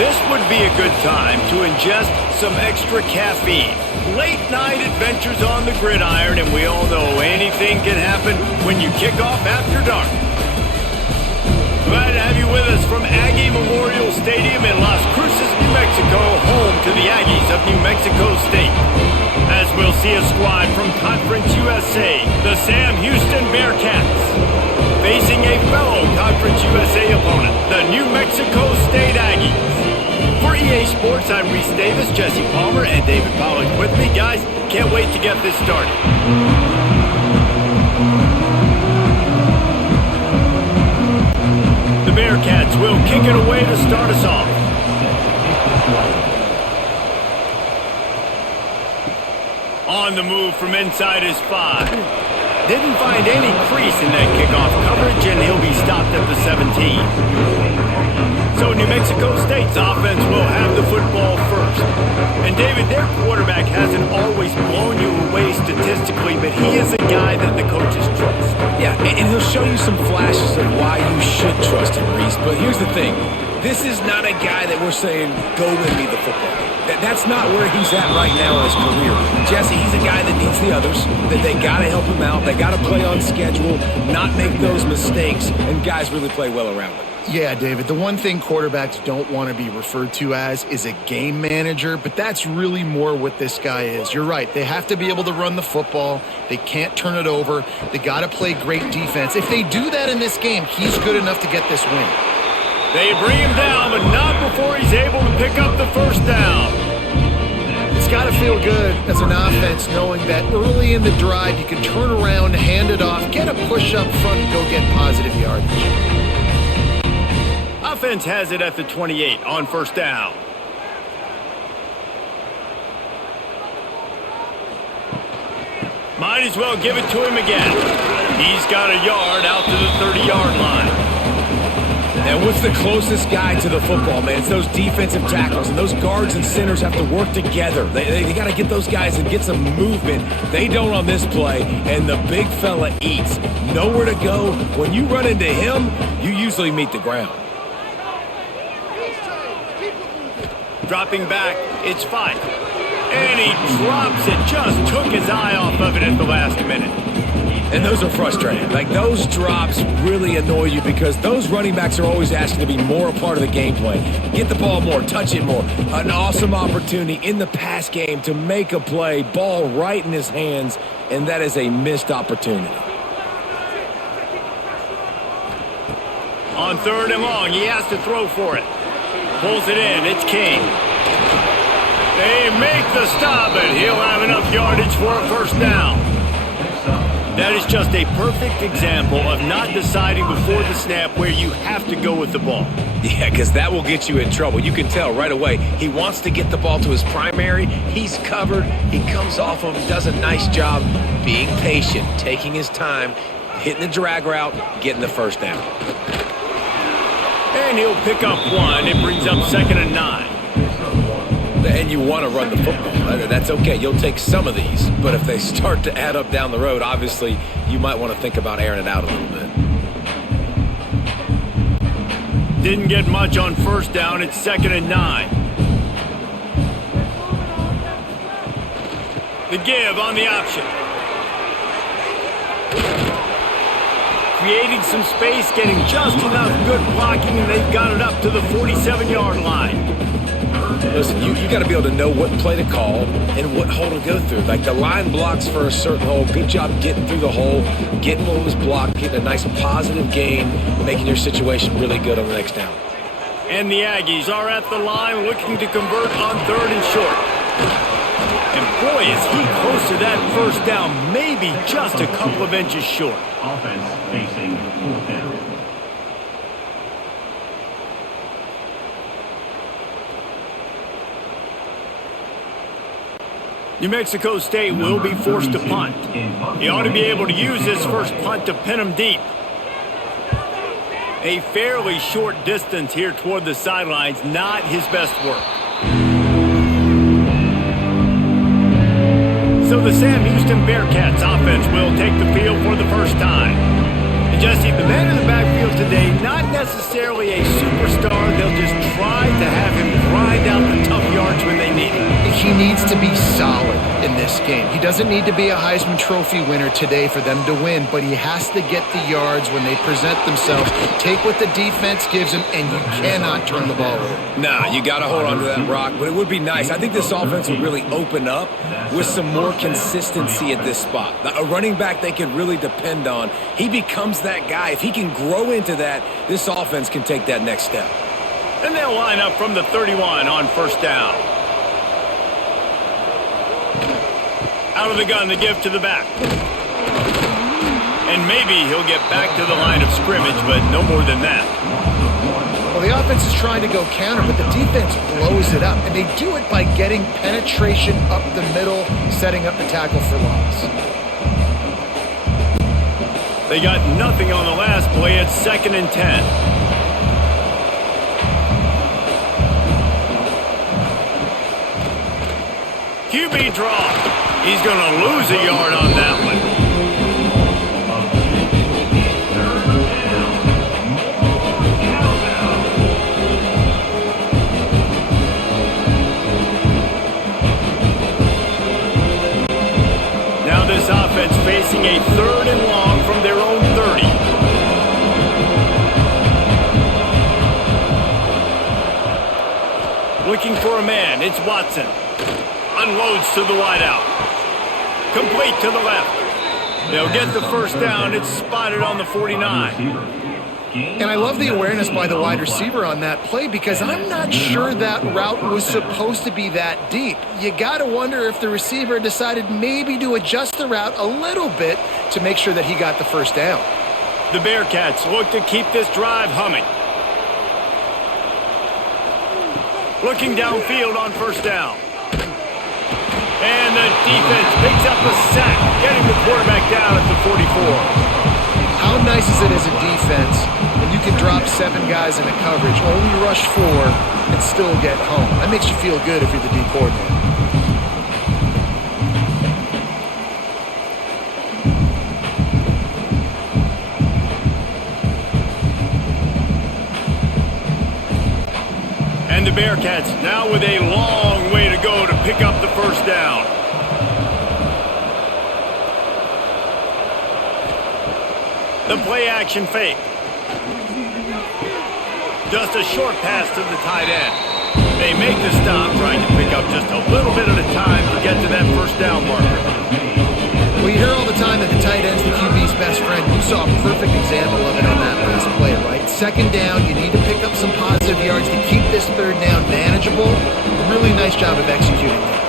This would be a good time to ingest some extra caffeine. Late night adventures on the gridiron, and we all know anything can happen when you kick off after dark. Glad to have you with us from Aggie Memorial Stadium in Las Cruces, New Mexico, home to the Aggies of New Mexico State. As we'll see a squad from Conference USA, the Sam Houston Bearcats, facing a fellow Conference USA opponent, the New Mexico State Aggies. For EA Sports, I'm Reese Davis, Jesse Palmer, and David Pollack with me. Guys, can't wait to get this started. The Bearcats will kick it away to start us off. On the move from inside his 5. Didn't find any crease in that kickoff coverage, and he'll be stopped at the 17. So New Mexico State's offense will have the football first. And David, their quarterback hasn't always blown you away statistically, but he is a guy that the coaches trust. Yeah, and he'll show you some flashes of why you should trust him, Reese. But here's the thing. This is not a guy that we're saying, go win me the football game. That's not where he's at right now in his career. Jesse, he's a guy that needs the others, that they got to help him out. They got to play on schedule, not make those mistakes, and guys really play well around him. Yeah, David, the one thing quarterbacks don't want to be referred to as is a game manager, but that's really more what this guy is. You're right. They have to be able to run the football. They can't turn it over. They got to play great defense. If they do that in this game, he's good enough to get this win. They bring him down, but not before he's able to pick up the first down. It's got to feel good as an offense knowing that early in the drive you can turn around, hand it off, get a push up front, and go get positive yardage. Offense has it at the 28 on first down. Might as well give it to him again. He's got a yard out to the 30-yard line. And what's the closest guy to the football, man? It's those defensive tackles, and those guards and centers have to work together. They got to get those guys and get some movement. They don't on this play, and the big fella eats. Nowhere to go. When you run into him, you usually meet the ground. Dropping back, it's 5. And he drops it, just took his eye off of it at the last minute. And those are frustrating. Like, those drops really annoy you because those running backs are always asking to be more a part of the game plan. Get the ball more, touch it more. An awesome opportunity in the pass game to make a play, ball right in his hands, and that is a missed opportunity. On 3rd and long, he has to throw for it. Pulls it in, it's King. They make the stop, and he'll have enough yardage for a first down. That is just a perfect example of not deciding before the snap where you have to go with the ball. Yeah, because that will get you in trouble. You can tell right away he wants to get the ball to his primary. He's covered. He comes off him, does a nice job being patient, taking his time, hitting the drag route, getting the first down. And he'll pick up 1. It brings up 2nd and 9. And you want to run the football. That's okay. You'll take some of these. But if they start to add up down the road, obviously, you might want to think about airing it out a little bit. Didn't get much on first down. It's 2nd and 9. The give on the option. Creating some space, getting just enough good blocking, and they've got it up to the 47-yard line. Listen, you got to be able to know what play to call and what hole to go through. Like, the line blocks for a certain hole. Good job getting through the hole, getting what was blocked, getting a nice positive gain, making your situation really good on the next down. And the Aggies are at the line looking to convert on 3rd and short. And boy, is he close to that first down, maybe just a couple of inches short. Offense facing 4th down. New Mexico State will be forced to punt. He ought to be able to use this first punt to pin him deep. A fairly short distance here toward the sidelines, not his best work. So the Sam Houston Bearcats offense will take the field for the first time. And Jesse, the man in the backfield today, not necessarily a superstar. They'll just try to have him he needs to be solid in this game. He doesn't need to be a Heisman Trophy winner today for them to win, but he has to get the yards when they present themselves. Take what the defense gives him, and you cannot turn the ball over. Nah, you got to hold on to that rock, but it would be nice. I think this offense would really open up with some more consistency at this spot. A running back they can really depend on. He becomes that guy. If he can grow into that, this offense can take that next step. And they'll line up from the 31 on first down. Out of the gun, the give to the back. And maybe he'll get back to the line of scrimmage, but no more than that. Well, the offense is trying to go counter, but the defense blows it up. And they do it by getting penetration up the middle, setting up the tackle for loss. They got nothing on the last play. It's 2nd and 10. QB draw. He's going to lose a yard on that one. Now this offense facing a 3rd and long from their own 30. Looking for a man. It's Watson. Unloads to the wideout. Complete to the left. They'll get the first down. It's spotted on the 49. And I love the awareness by the wide receiver on that play because I'm not sure that route was supposed to be that deep. You got to wonder if the receiver decided maybe to adjust the route a little bit to make sure that he got the first down. The Bearcats look to keep this drive humming. Looking downfield on first down. And the defense picks up a sack, getting the quarterback down at the 44. How nice is it as a defense when you can drop 7 guys into coverage, only rush 4, and still get home? That makes you feel good if you're the D coordinator. And the Bearcats now with a long way to go to pick up the first down. The play action fake. Just a short pass to the tight end. They make the stop, trying to pick up just a little bit at a time to get to that first down marker. Well, you hear all the time that the tight end's the QB's best friend. You saw a perfect example of it on that last play, right? 2nd down, you need to pick up some positive yards to keep this 3rd down manageable. Really nice job of executing that.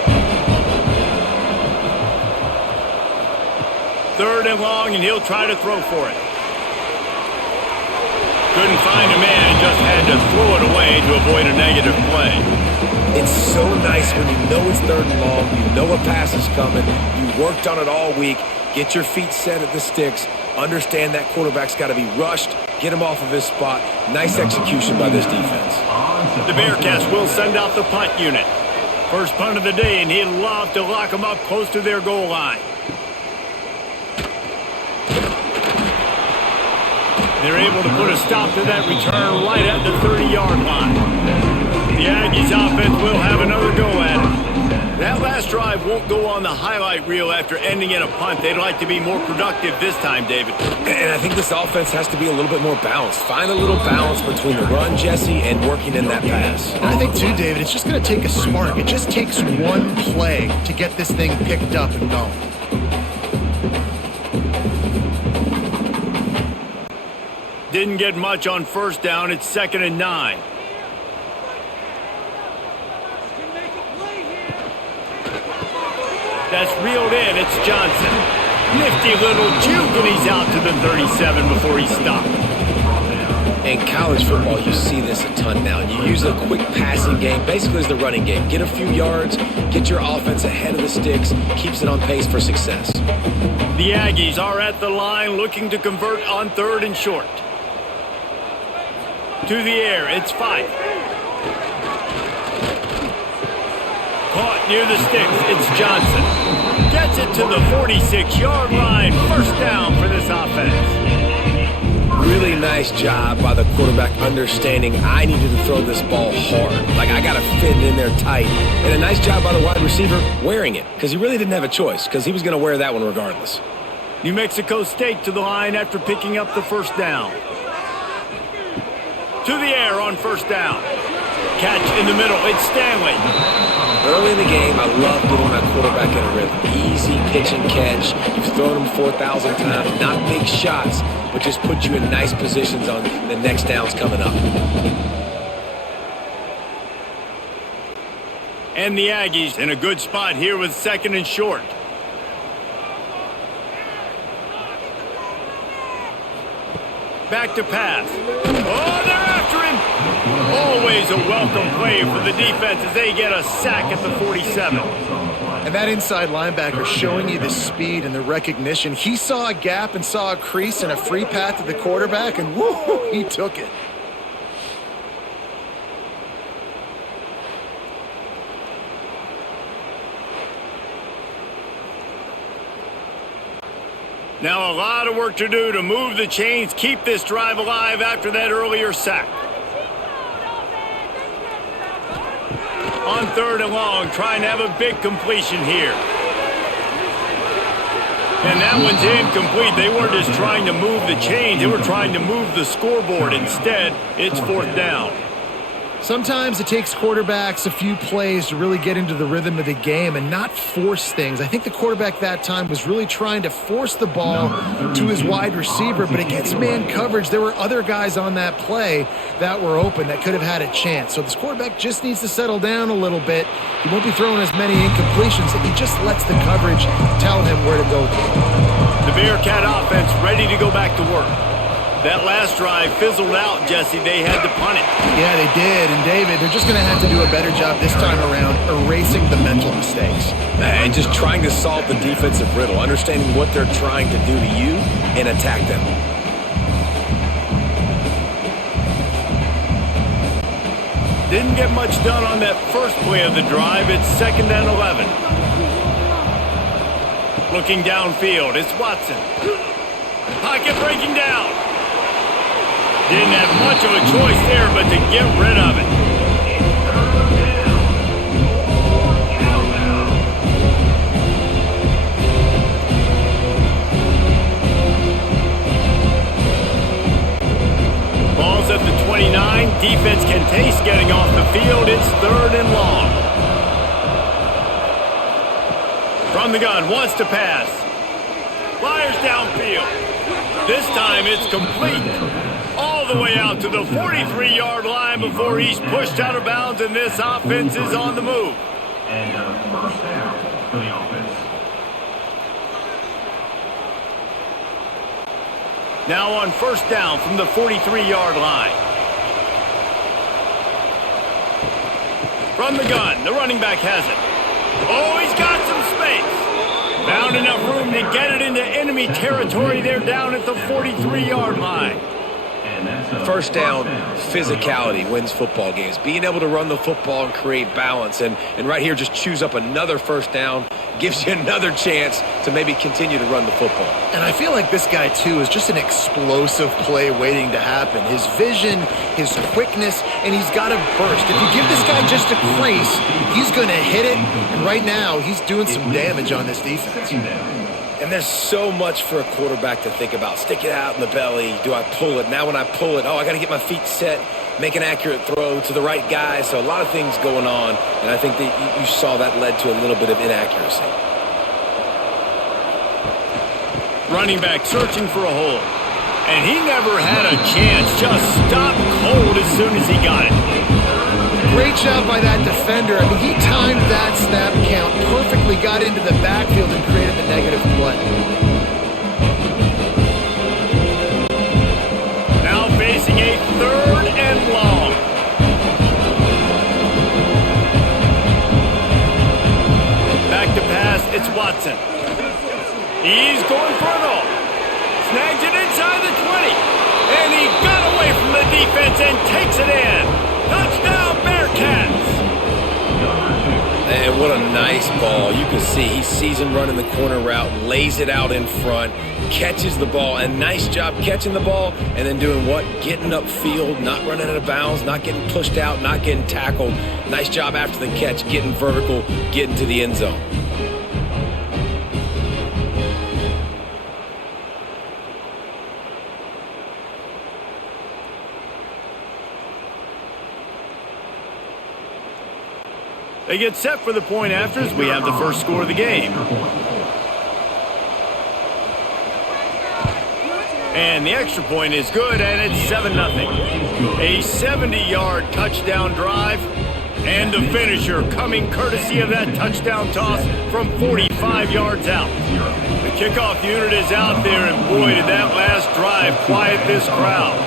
3rd and long, and he'll try to throw for it. Couldn't find a man, just had to throw it away to avoid a negative play. It's so nice when you know it's 3rd and long, you know a pass is coming, you worked on it all week, get your feet set at the sticks, understand that quarterback's got to be rushed, get him off of his spot. Nice execution by this defense. The Bearcats will send out the punt unit. First punt of the day, and he'd love to lock them up close to their goal line. They're able to put a stop to that return right at the 30-yard line. The Aggies offense will have another go at it. That last drive won't go on the highlight reel after ending in a punt. They'd like to be more productive this time, David. And I think this offense has to be a little bit more balanced. Find a little balance between the run, Jesse, and working in that pass. And I think, too, David, it's just going to take a spark. It just takes one play to get this thing picked up and going. Didn't get much on first down. It's 2nd and 9. That's reeled in. It's Johnson. Nifty little juke, and he's out to the 37 before he stopped. In college football, you see this a ton now. You use a quick passing game, basically as the running game. Get a few yards, get your offense ahead of the sticks, keeps it on pace for success. The Aggies are at the line looking to convert on 3rd and short. To the air, it's Fife. Caught near the sticks, it's Johnson. Gets it to the 46-yard line. First down for this offense. Really nice job by the quarterback understanding I needed to throw this ball hard. Like, I got to fit it in there tight. And a nice job by the wide receiver wearing it, because he really didn't have a choice, because he was going to wear that one regardless. New Mexico State to the line after picking up the first down. To the air on first down. Catch in the middle. It's Stanley. Early in the game, I love getting my quarterback in a rhythm. Easy pitch and catch. You've thrown him 4,000 times. Not big shots, but just put you in nice positions on the next downs coming up. And the Aggies in a good spot here with second and short. Back to pass. Oh, they're after him. Always a welcome play for the defense as they get a sack at the 47. And that inside linebacker showing you the speed and the recognition. He saw a gap and saw a crease and a free path to the quarterback, and woo, he took it. Now a lot of work to do to move the chains, keep this drive alive after that earlier sack. On third and long, trying to have a big completion here. And that one's incomplete. They weren't just trying to move the chains, they were trying to move the scoreboard. Instead, it's fourth down. Sometimes it takes quarterbacks a few plays to really get into the rhythm of the game and not force things. I think the quarterback that time was really trying to force the ball to his wide receiver, but against man coverage, there were other guys on that play that were open that could have had a chance. So this quarterback just needs to settle down a little bit. He won't be throwing as many incompletions if he just lets the coverage tell him where to go. The Bearcat offense ready to go back to work. That last drive fizzled out, Jesse. They had to punt it. Yeah, they did. And David, they're just going to have to do a better job this time around erasing the mental mistakes. And just trying to solve the defensive riddle, understanding what they're trying to do to you and attack them. Didn't get much done on that first play of the drive. It's 2nd and 11. Looking downfield, it's Watson. Pocket breaking down. Didn't have much of a choice there but to get rid of it. Ball's at the 29. Defense can taste getting off the field. It's 3rd and long. From the gun, wants to pass. Fires downfield. This time it's complete. All the way out to the 43-yard line before he's pushed out of bounds, and this offense is on the move. And first down for the offense. Now on first down from the 43-yard line. From the gun, the running back has it. Oh, he's got some space. Found enough room to get it into enemy territory. They're down at the 43-yard line. First down, physicality wins football games. Being able to run the football and create balance. And right here, just choose up another first down. Gives you another chance to maybe continue to run the football. And I feel like this guy, too, is just an explosive play waiting to happen. His vision, his quickness, and he's got a burst. If you give this guy just a crease, he's going to hit it. And right now, he's doing some damage on this defense. And there's so much for a quarterback to think about. Stick it out in the belly. Do I pull it? Now when I pull it, I got to get my feet set, make an accurate throw to the right guy. So a lot of things going on, and I think that you saw that led to a little bit of inaccuracy. Running back searching for a hole. And he never had a chance. Just stopped cold as soon as he got it. Great job by that defender. I mean, he timed that snap count perfectly, got into the backfield and created the negative play. Now facing a 3rd and long. Back to pass, it's Watson. He's going for it all. Snags it inside the 20. And he got away from the defense and takes it in. Touchdown, Bearcats! And what a nice ball. You can see he sees him running the corner route, lays it out in front, catches the ball. And nice job catching the ball and then doing what? Getting upfield, not running out of bounds, not getting pushed out, not getting tackled. Nice job after the catch, getting vertical, getting to the end zone. They get set for the point after as we have the first score of the game. And the extra point is good, and it's 7-0. A 70-yard touchdown drive, and the finisher coming courtesy of that touchdown toss from 45 yards out. The kickoff unit is out there, and boy, did that last drive quiet this crowd.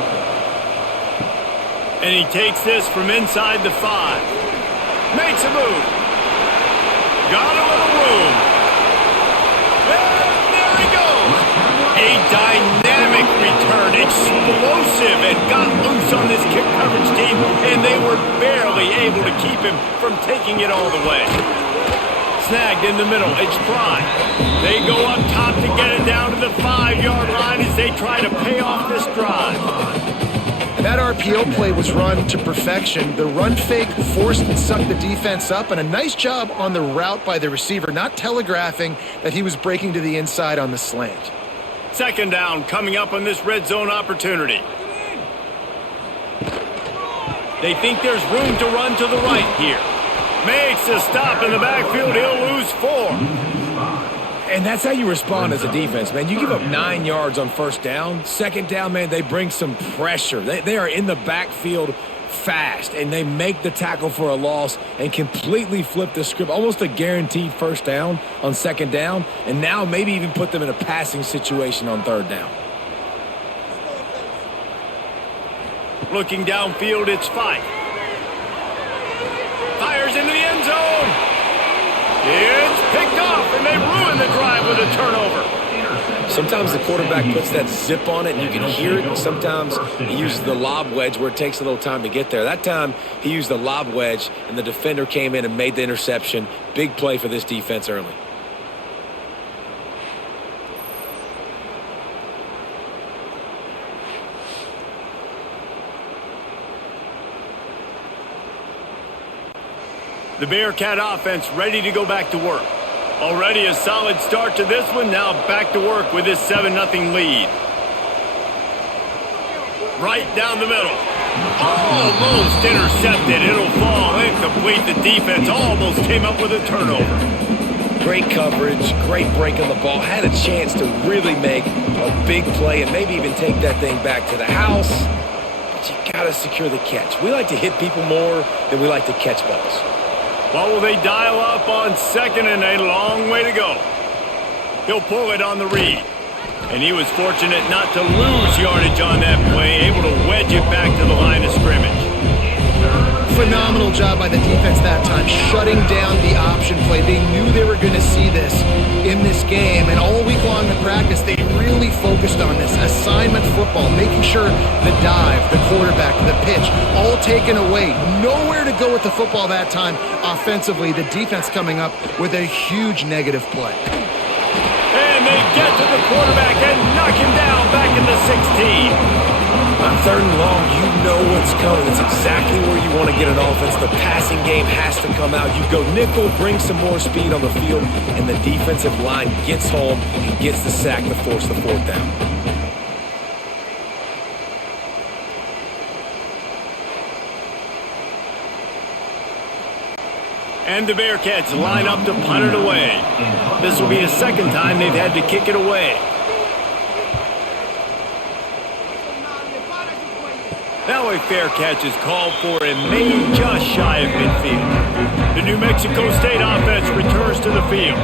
And he takes this from inside the 5. Makes a move. Got a little room. And there he goes. A dynamic return. Explosive, and got loose on this kick coverage team, and they were barely able to keep him from taking it all the way. Snagged in the middle. It's Prime. They go up top to get it down to the 5-yard line as they try to pay off this drive. That RPO play was run to perfection. The run fake forced and sucked the defense up, and a nice job on the route by the receiver, not telegraphing that he was breaking to the inside on the slant. Second down coming up on this red zone opportunity. They think there's room to run to the right here. Makes a stop in the backfield. He'll lose 4. And that's how you respond as a defense, man. You give up 9 yards on first down. Second down, man, they bring some pressure. They are in the backfield fast, and they make the tackle for a loss and completely flip the script. Almost a guaranteed first down on second down, and now maybe even put them in a passing situation on third down. Looking downfield, it's Fife. Fires into the end zone. It's picked off, and they ruin the drive with a turnover. Sometimes the quarterback puts that zip on it, and you can hear it. Sometimes he uses the lob wedge where it takes a little time to get there. That time, he used the lob wedge, and the defender came in and made the interception. Big play for this defense early. The Bearcat offense ready to go back to work. Already a solid start to this one. Now back to work with this 7-0 lead. Right down the middle. Almost intercepted. It'll fall incomplete. The defense almost came up with a turnover. Great coverage, great break on the ball. Had a chance to really make a big play and maybe even take that thing back to the house. But you got to secure the catch. We like to hit people more than we like to catch balls. Well, will they dial up on second, and a long way to go. He'll pull it on the read. And he was fortunate not to lose yardage on that play, able to wedge it back to the line of scrimmage. Phenomenal job by the defense that time, shutting down the option play. They knew they were going to see this in this game, and all week long in practice, they really focused on this assignment football, making sure the dive, the quarterback, the pitch, all taken away. Nowhere to go with the football that time offensively. The defense coming up with a huge negative play. And they get to the quarterback and knock him down back in the 16. On third and long, you know what's coming. It's exactly where you want to get an offense. The passing game has to come out. You go nickel, bring some more speed on the field, and the defensive line gets home and gets the sack to force the fourth down. And the Bearcats line up to punt it away. This will be the second time they've had to kick it away. Now a fair catch is called for and made just shy of midfield. The New Mexico State offense returns to the field.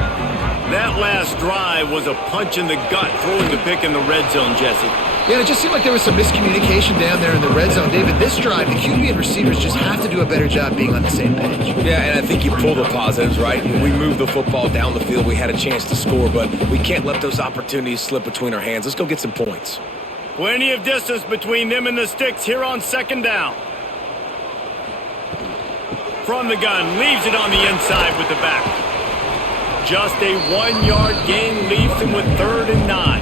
That last drive was a punch in the gut, throwing the pick in the red zone, Jesse. Yeah, it just seemed like there was some miscommunication down there in the red zone. David, this drive, the QB and receivers just have to do a better job being on the same page. Yeah, and I think you pull the positives, right? We moved the football down the field. We had a chance to score, but we can't let those opportunities slip between our hands. Let's go get some points. Plenty of distance between them and the sticks here on second down. From the gun, leaves it on the inside with the back. Just a 1-yard gain leaves him with 3rd and 9.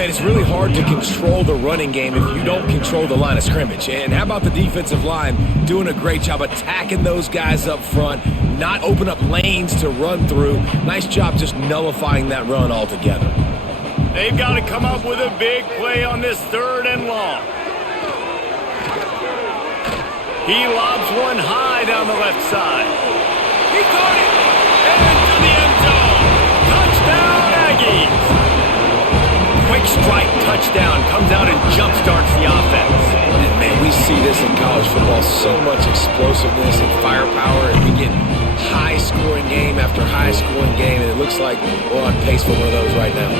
Man, it's really hard to control the running game if you don't control the line of scrimmage. And how about the defensive line doing a great job attacking those guys up front, not open up lanes to run through. Nice job just nullifying that run altogether. They've got to come up with a big play on this 3rd and long. He lobs one high down the left side. He caught it! Into the end zone! Touchdown, Aggies! Quick strike touchdown comes out and jumpstarts the offense. And man, we see this in college football, so much explosiveness and firepower, and we get high-scoring game after high-scoring game, and it looks like we're on pace for one of those right now.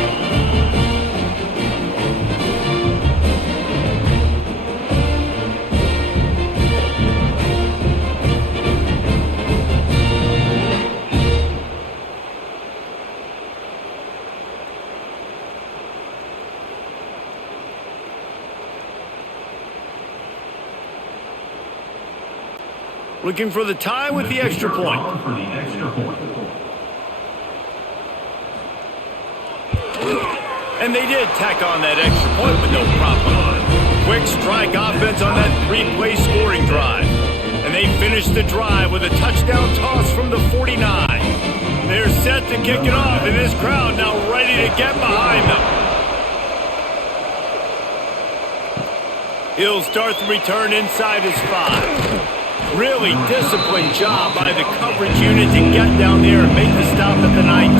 Looking for the tie with the extra point. For the extra point. And they did tack on that extra point with no problem. Quick strike offense on that 3-play scoring drive. And they finished the drive with a touchdown toss from the 49. They're set to kick it off, and this crowd now ready to get behind them. He'll start the return inside his 5. Really disciplined job by the coverage unit to get down there and make the stop at the 19.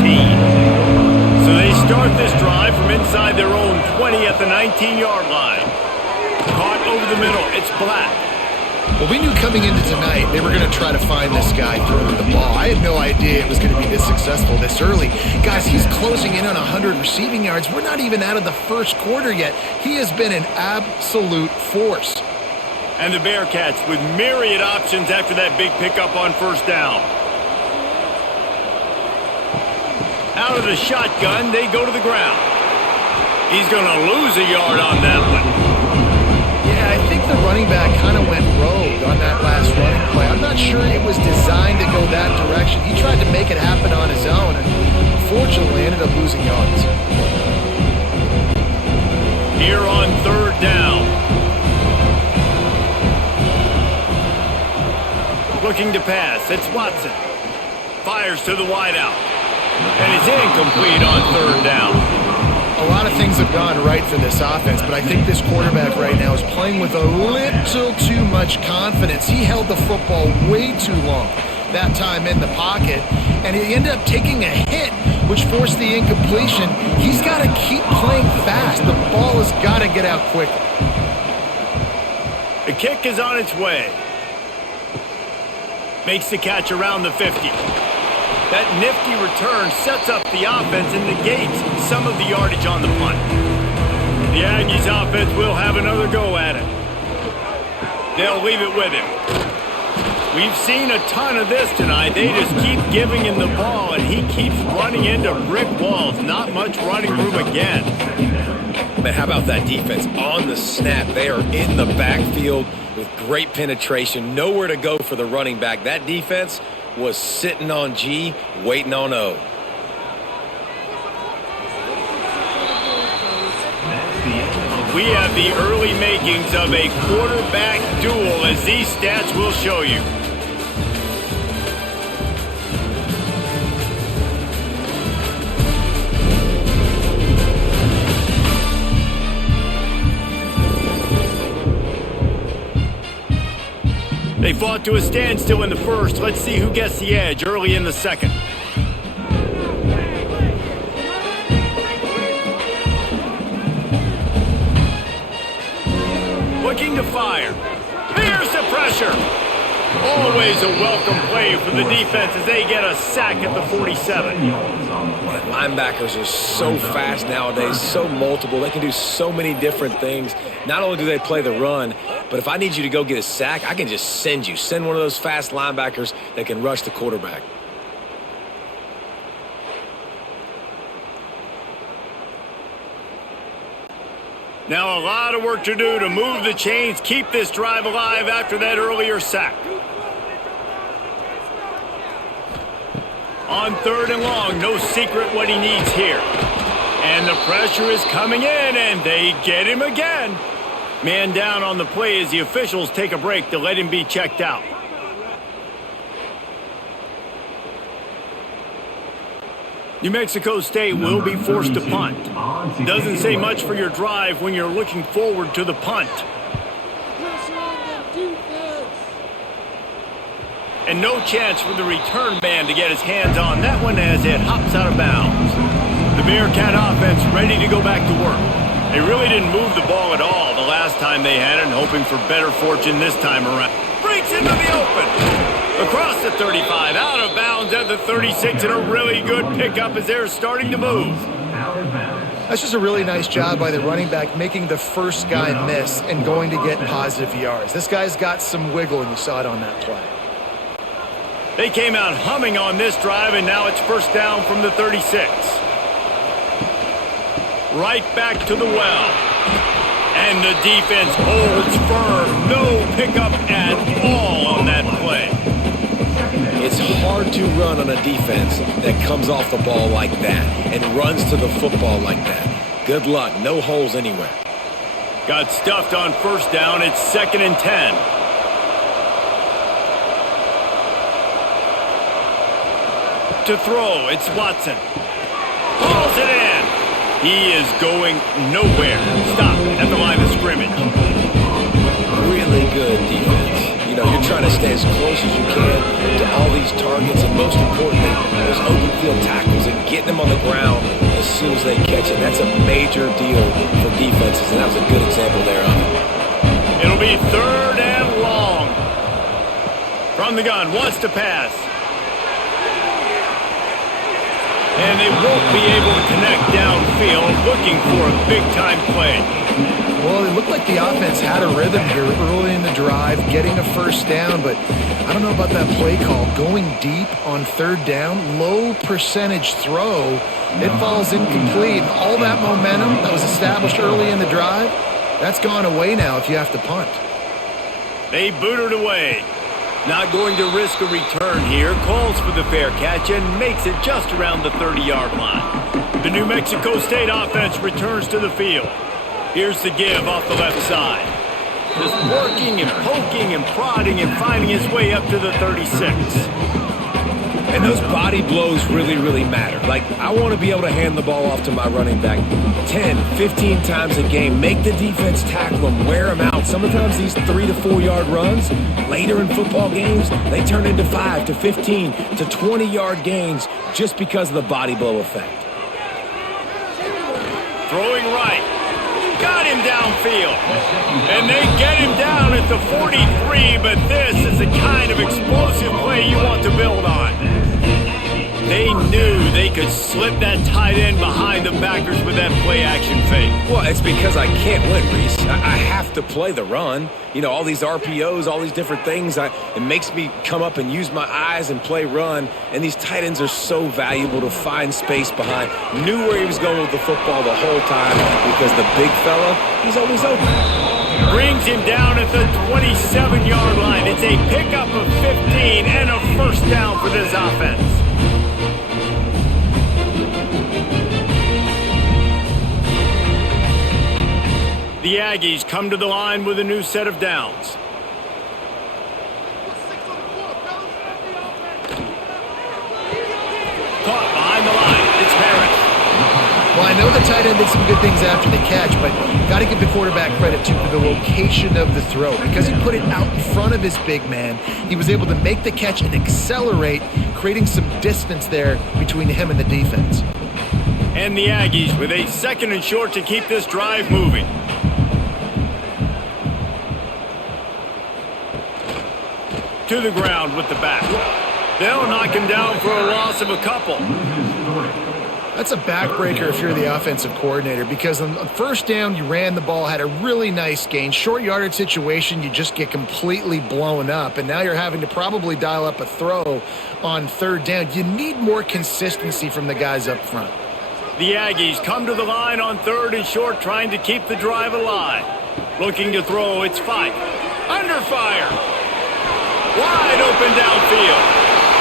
So they start this drive from inside their own 20 at the 19-yard line. Caught over the middle. It's Black. Well, we knew coming into tonight they were going to try to find this guy throwing the ball. I had no idea it was going to be this successful this early. Guys, he's closing in on 100 receiving yards. We're not even out of the first quarter yet. He has been an absolute force. And the Bearcats with myriad options after that big pickup on 1st down. Out of the shotgun, they go to the ground. He's going to lose a yard on that one. Yeah, I think the running back kind of went rogue on that last running play. I'm not sure it was designed to go that direction. He tried to make it happen on his own and fortunately ended up losing yards. Here on 3rd down. Looking to pass. It's Watson. Fires to the wideout. And it's incomplete on 3rd down. A lot of things have gone right for this offense, but I think this quarterback right now is playing with a little too much confidence. He held the football way too long that time in the pocket, and he ended up taking a hit, which forced the incompletion. He's got to keep playing fast. The ball has got to get out quickly. The kick is on its way. Makes the catch around the 50. That nifty return sets up the offense and negates some of the yardage on the punt. The Aggies offense will have another go at it. They'll leave it with him. We've seen a ton of this tonight. They just keep giving him the ball, and he keeps running into brick walls. Not much running room again. But how about that defense? On the snap, they are in the backfield with great penetration. Nowhere to go for the running back. That defense was sitting on G, waiting on O. We have the early makings of a quarterback duel, as these stats will show you. They fought to a standstill in the first. Let's see who gets the edge early in the second. Looking to fire. Here's the pressure. Always a welcome play for the defense as they get a sack at the 47. Linebackers are so fast nowadays, so multiple. They can do so many different things. Not only do they play the run, but if I need you to go get a sack, I can just send you. Send one of those fast linebackers that can rush the quarterback. Now a lot of work to do to move the chains, keep this drive alive after that earlier sack. On 3rd and long, no secret what he needs here. And the pressure is coming in, and they get him again. Man down on the play as the officials take a break to let him be checked out. New Mexico State will be forced to punt. Doesn't say much for your drive when you're looking forward to the punt. And no chance for the return man to get his hands on that one as it hops out of bounds. The Bearcat offense ready to go back to work. They really didn't move the ball at all the last time they had it, and hoping for better fortune this time around. Breaks into the open. Across the 35, out of bounds at the 36, and a really good pickup as they're starting to move. That's just a really nice job by the running back, making the first guy miss and going to get positive yards. This guy's got some wiggle, and you saw it on that play. They came out humming on this drive, and now it's first down from the 36. Right back to the well. And the defense holds firm. No pickup at all on that play. It's hard to run on a defense that comes off the ball like that and runs to the football like that. Good luck. No holes anywhere. Got stuffed on first down. It's 2nd and 10. To throw, it's Watson. Hauls it in. He is going nowhere. Stop at the line of scrimmage. Really good defense. You know, you're trying to stay as close as you can to all these targets, and most importantly, those open field tackles and getting them on the ground as soon as they catch it. That's a major deal for defenses, and that was a good example there of it. It'll be 3rd and long. From the gun, wants to pass. And they won't be able to connect downfield, looking for a big-time play. Well, it looked like the offense had a rhythm here early in the drive, getting a first down, but I don't know about that play call. Going deep on 3rd down, low percentage throw, it falls incomplete. And all that momentum that was established early in the drive, that's gone away now if you have to punt. They boot it away. Not going to risk a return here. Calls for the fair catch and makes it just around the 30-yard line. The New Mexico State offense returns to the field. Here's the give off the left side. Just working and poking and prodding and finding his way up to the 36. And those body blows really, really matter. Like, I want to be able to hand the ball off to my running back 10, 15 times a game. Make the defense tackle them, wear them out. Sometimes these 3 to 4 yard runs, later in football games, they turn into 5 to 15 to 20 yard gains just because of the body blow effect. Throwing right. Got him downfield. And they get him down at the 43, but this is the kind of explosive play you want to build on. They knew they could slip that tight end behind the backers with that play-action fake. Well, it's because I can't win, Reese. I have to play the run. You know, all these RPOs, all these different things, it makes me come up and use my eyes and play run. And these tight ends are so valuable to find space behind. Knew where he was going with the football the whole time because the big fella, he's always open. Brings him down at the 27-yard line. It's a pickup of 15 and a first down for this offense. The Aggies come to the line with a new set of downs. Caught behind the line. It's Harris. Well, I know the tight end did some good things after the catch, but got to give the quarterback credit too for the location of the throw. Because he put it out in front of his big man, he was able to make the catch and accelerate, creating some distance there between him and the defense. And the Aggies with a 2nd and short to keep this drive moving. To the ground with the back. They'll knock him down for a loss of a couple. That's a backbreaker if you're the offensive coordinator, because on first down, you ran the ball, had a really nice gain. Short yardage situation, you just get completely blown up, and now you're having to probably dial up a throw on 3rd down. You need more consistency from the guys up front. The Aggies come to the line on 3rd and short, trying to keep the drive alive. Looking to throw, it's Fife. Under fire. Wide open downfield.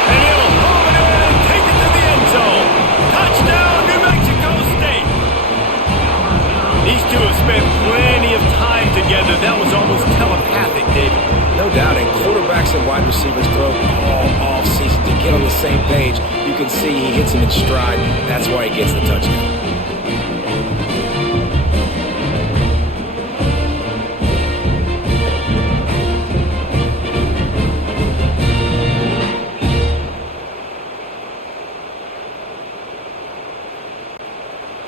And he'll home it in and take it to the end zone. Touchdown, New Mexico State. These two have spent plenty of time together. That was almost telepathic, David. No doubt, and quarterbacks and wide receivers throw all off-season to get on the same page. You can see he hits him in stride. That's why he gets the touchdown.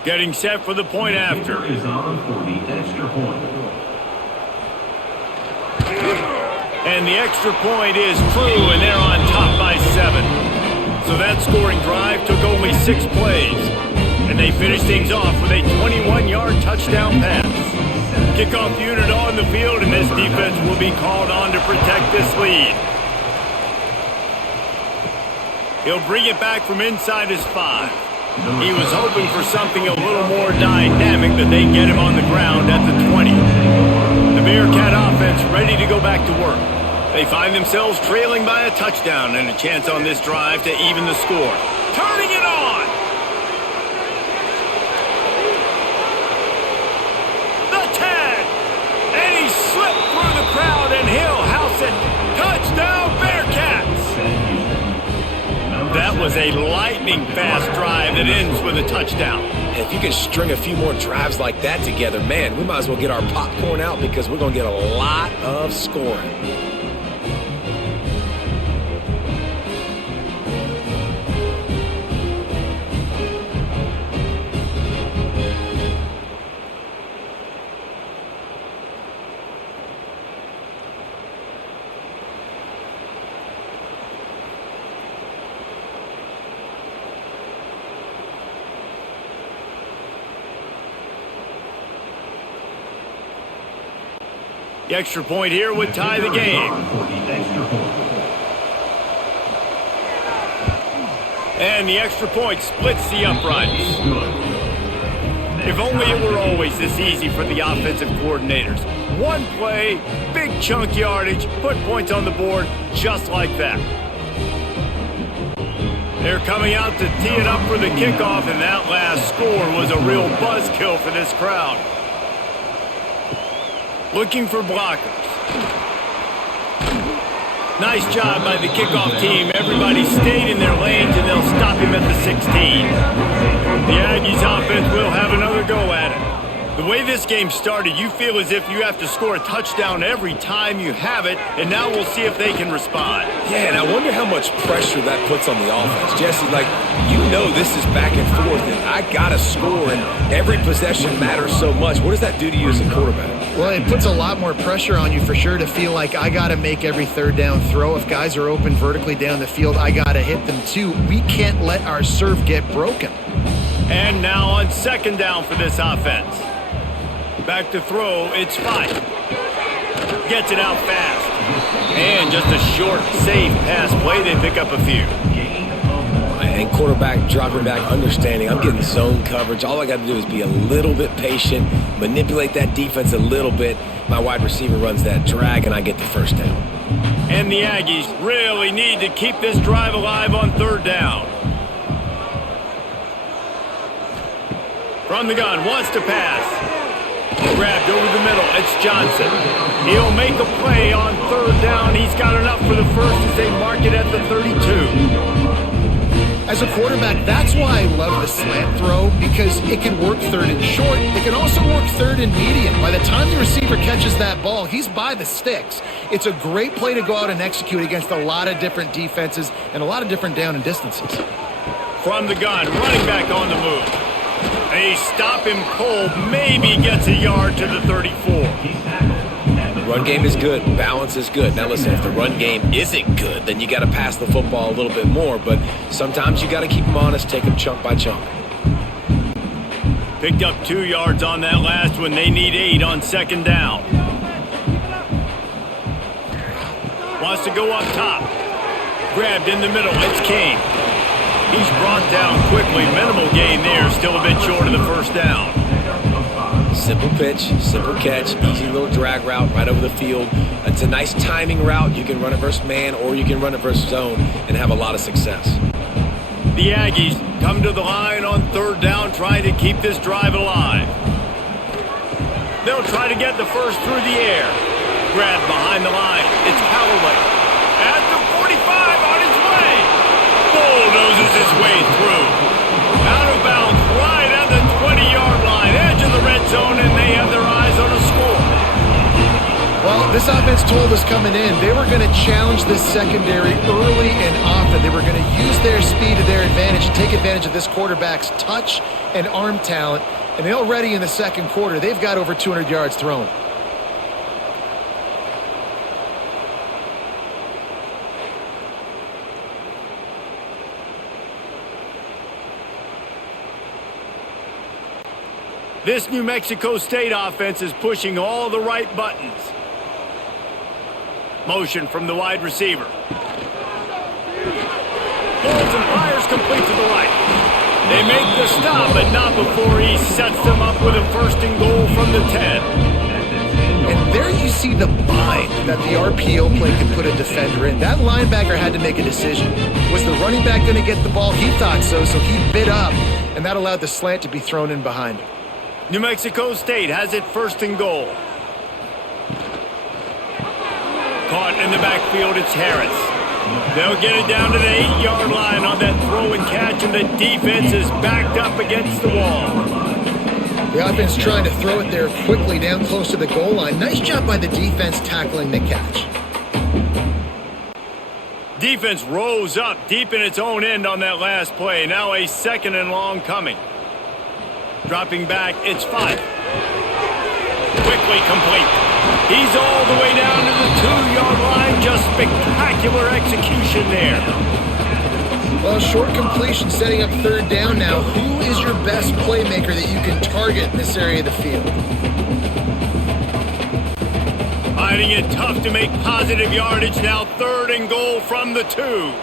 Getting set for the point after. Is on for the extra point. And the extra point is true, and they're on top by 7. So that scoring drive took only 6 plays. And they finished things off with a 21-yard touchdown pass. Kickoff unit on the field, and this defense will be called on to protect this lead. He'll bring it back from inside his 5. He was hoping for something a little more dynamic, but they get him on the ground at the 20. The Bearcat offense ready to go back to work. They find themselves trailing by a touchdown and a chance on this drive to even the score. Turning it on! The 10! And he slipped through the crowd and he'll house it. Touchdown Bearcats! That was a lightning-fast drive that ends with a touchdown. If you can string a few more drives like that together, man, we might as well get our popcorn out because we're going to get a lot of scoring. The extra point here would tie the game. And the extra point splits the uprights. If only it were always this easy for the offensive coordinators. One play, big chunk yardage, put points on the board just like that. They're coming out to tee it up for the kickoff, and that last score was a real buzzkill for this crowd. Looking for blockers. Nice job by the kickoff team. Everybody stayed in their lanes, and they'll stop him at the 16. The Aggies offense will have another go at it. The way this game started, you feel as if you have to score a touchdown every time you have it, and now we'll see if they can respond. Yeah, and I wonder how much pressure that puts on the offense. Jesse, this is back and forth, and I got to score, and every possession matters so much. What does that do to you as a quarterback? Well, it puts a lot more pressure on you for sure to feel like I got to make every third down throw. If guys are open vertically down the field, I got to hit them too. We can't let our serve get broken. And now on second down for this offense. Back to throw, it's Fife. Gets it out fast. And just a short, safe pass play, they pick up a few. And quarterback dropping back, understanding I'm getting zone coverage. All I got to do is be a little bit patient, manipulate that defense a little bit. My wide receiver runs that drag, and I get the first down. And the Aggies really need to keep this drive alive on third down. From the gun, wants to pass. Grabbed over the middle, it's Johnson. He'll make a play on third down. He's got enough for the first as they mark it at the 32. As a quarterback, that's why I love the slant throw, because it can work third and short. It can also work third and medium. By the time the receiver catches that ball, he's by the sticks. It's a great play to go out and execute against a lot of different defenses and a lot of different down and distances. From the gun, running back on the move. They stop him cold, maybe gets a yard to the 34. The run game is good, balance is good. Now listen, if the run game isn't good, then you got to pass the football a little bit more, but sometimes you got to keep them honest, take them chunk by chunk. Picked up 2 yards on that last one. They need 8 on second down. Wants to go up top. Grabbed in the middle, it's Kane. He's brought down quickly. Minimal gain there. Still a bit short of the first down. Simple pitch, simple catch, easy little drag route right over the field. It's a nice timing route. You can run it versus man or you can run it versus zone and have a lot of success. The Aggies come to the line on third down trying to keep this drive alive. They'll try to get the first through the air. Grab behind the line. It's Callaway. At the 45 on his way. Bulldozes his way through. Out of bounds right at the 20-yard line. Edge of the red zone, and they have their eyes on a score. Well, this offense told us coming in they were going to challenge this secondary early and often. They were going to use their speed to their advantage and take advantage of this quarterback's touch and arm talent. And already in the second quarter, they've got over 200 yards thrown. This New Mexico State offense is pushing all the right buttons. Motion from the wide receiver. Pulls and fires complete to the right. They make the stop, but not before he sets them up with a first and goal from the 10. And there you see the bind that the RPO play can put a defender in. That linebacker had to make a decision. Was the running back going to get the ball? He thought so he bid up, and that allowed the slant to be thrown in behind him. New Mexico State has it first and goal. Caught in the backfield, it's Harris. They'll get it down to the 8-yard line on that throw and catch, and the defense is backed up against the wall. The offense trying to throw it there quickly down close to the goal line. Nice job by the defense tackling the catch. Defense rose up deep in its own end on that last play. Now a second and long coming. Dropping back, it's 5. Quickly complete. He's all the way down to the 2-yard line. Just spectacular execution there. Well, short completion setting up third down now. Who is your best playmaker that you can target in this area of the field? Finding it tough to make positive yardage now. Third and goal from the 2.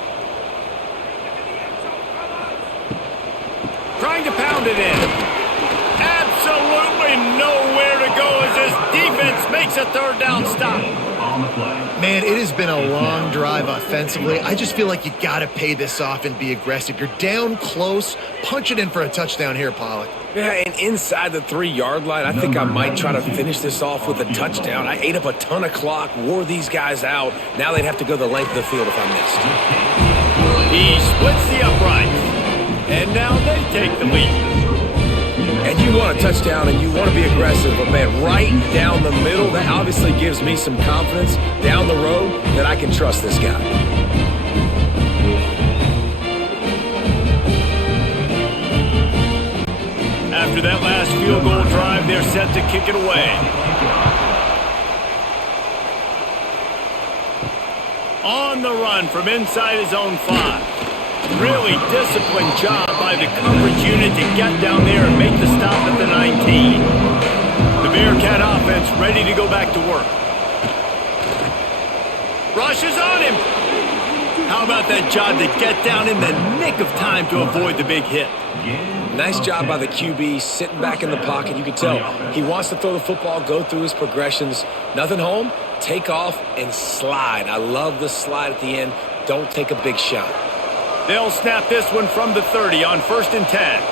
Trying to pound it in. Absolutely nowhere to go as this defense makes a third down stop. Man, it has been a long drive offensively. I just feel like you got to pay this off and be aggressive. You're down close. Punch it in for a touchdown here, Pollock. Yeah, and inside the 3-yard line, I think I might try to finish this off with a touchdown. I ate up a ton of clock, wore these guys out. Now they'd have to go the length of the field if I missed. He splits the uprights, and now they take the lead. And you want a touchdown and you want to be aggressive, but man, right down the middle, that obviously gives me some confidence down the road that I can trust this guy. After that last field goal drive, they're set to kick it away. On the run from inside his own 5. Really disciplined job by the coverage unit to get down there and make the stop at the 19. The Bearcat offense ready to go back to work. Rushes on him. How about that job to get down in the nick of time to avoid the big hit? Nice job by the QB sitting back in the pocket. You can tell he wants to throw the football, go through his progressions. Nothing home, take off and slide. I love the slide at the end. Don't take a big shot. They'll snap this one from the 30 on 1st and 10.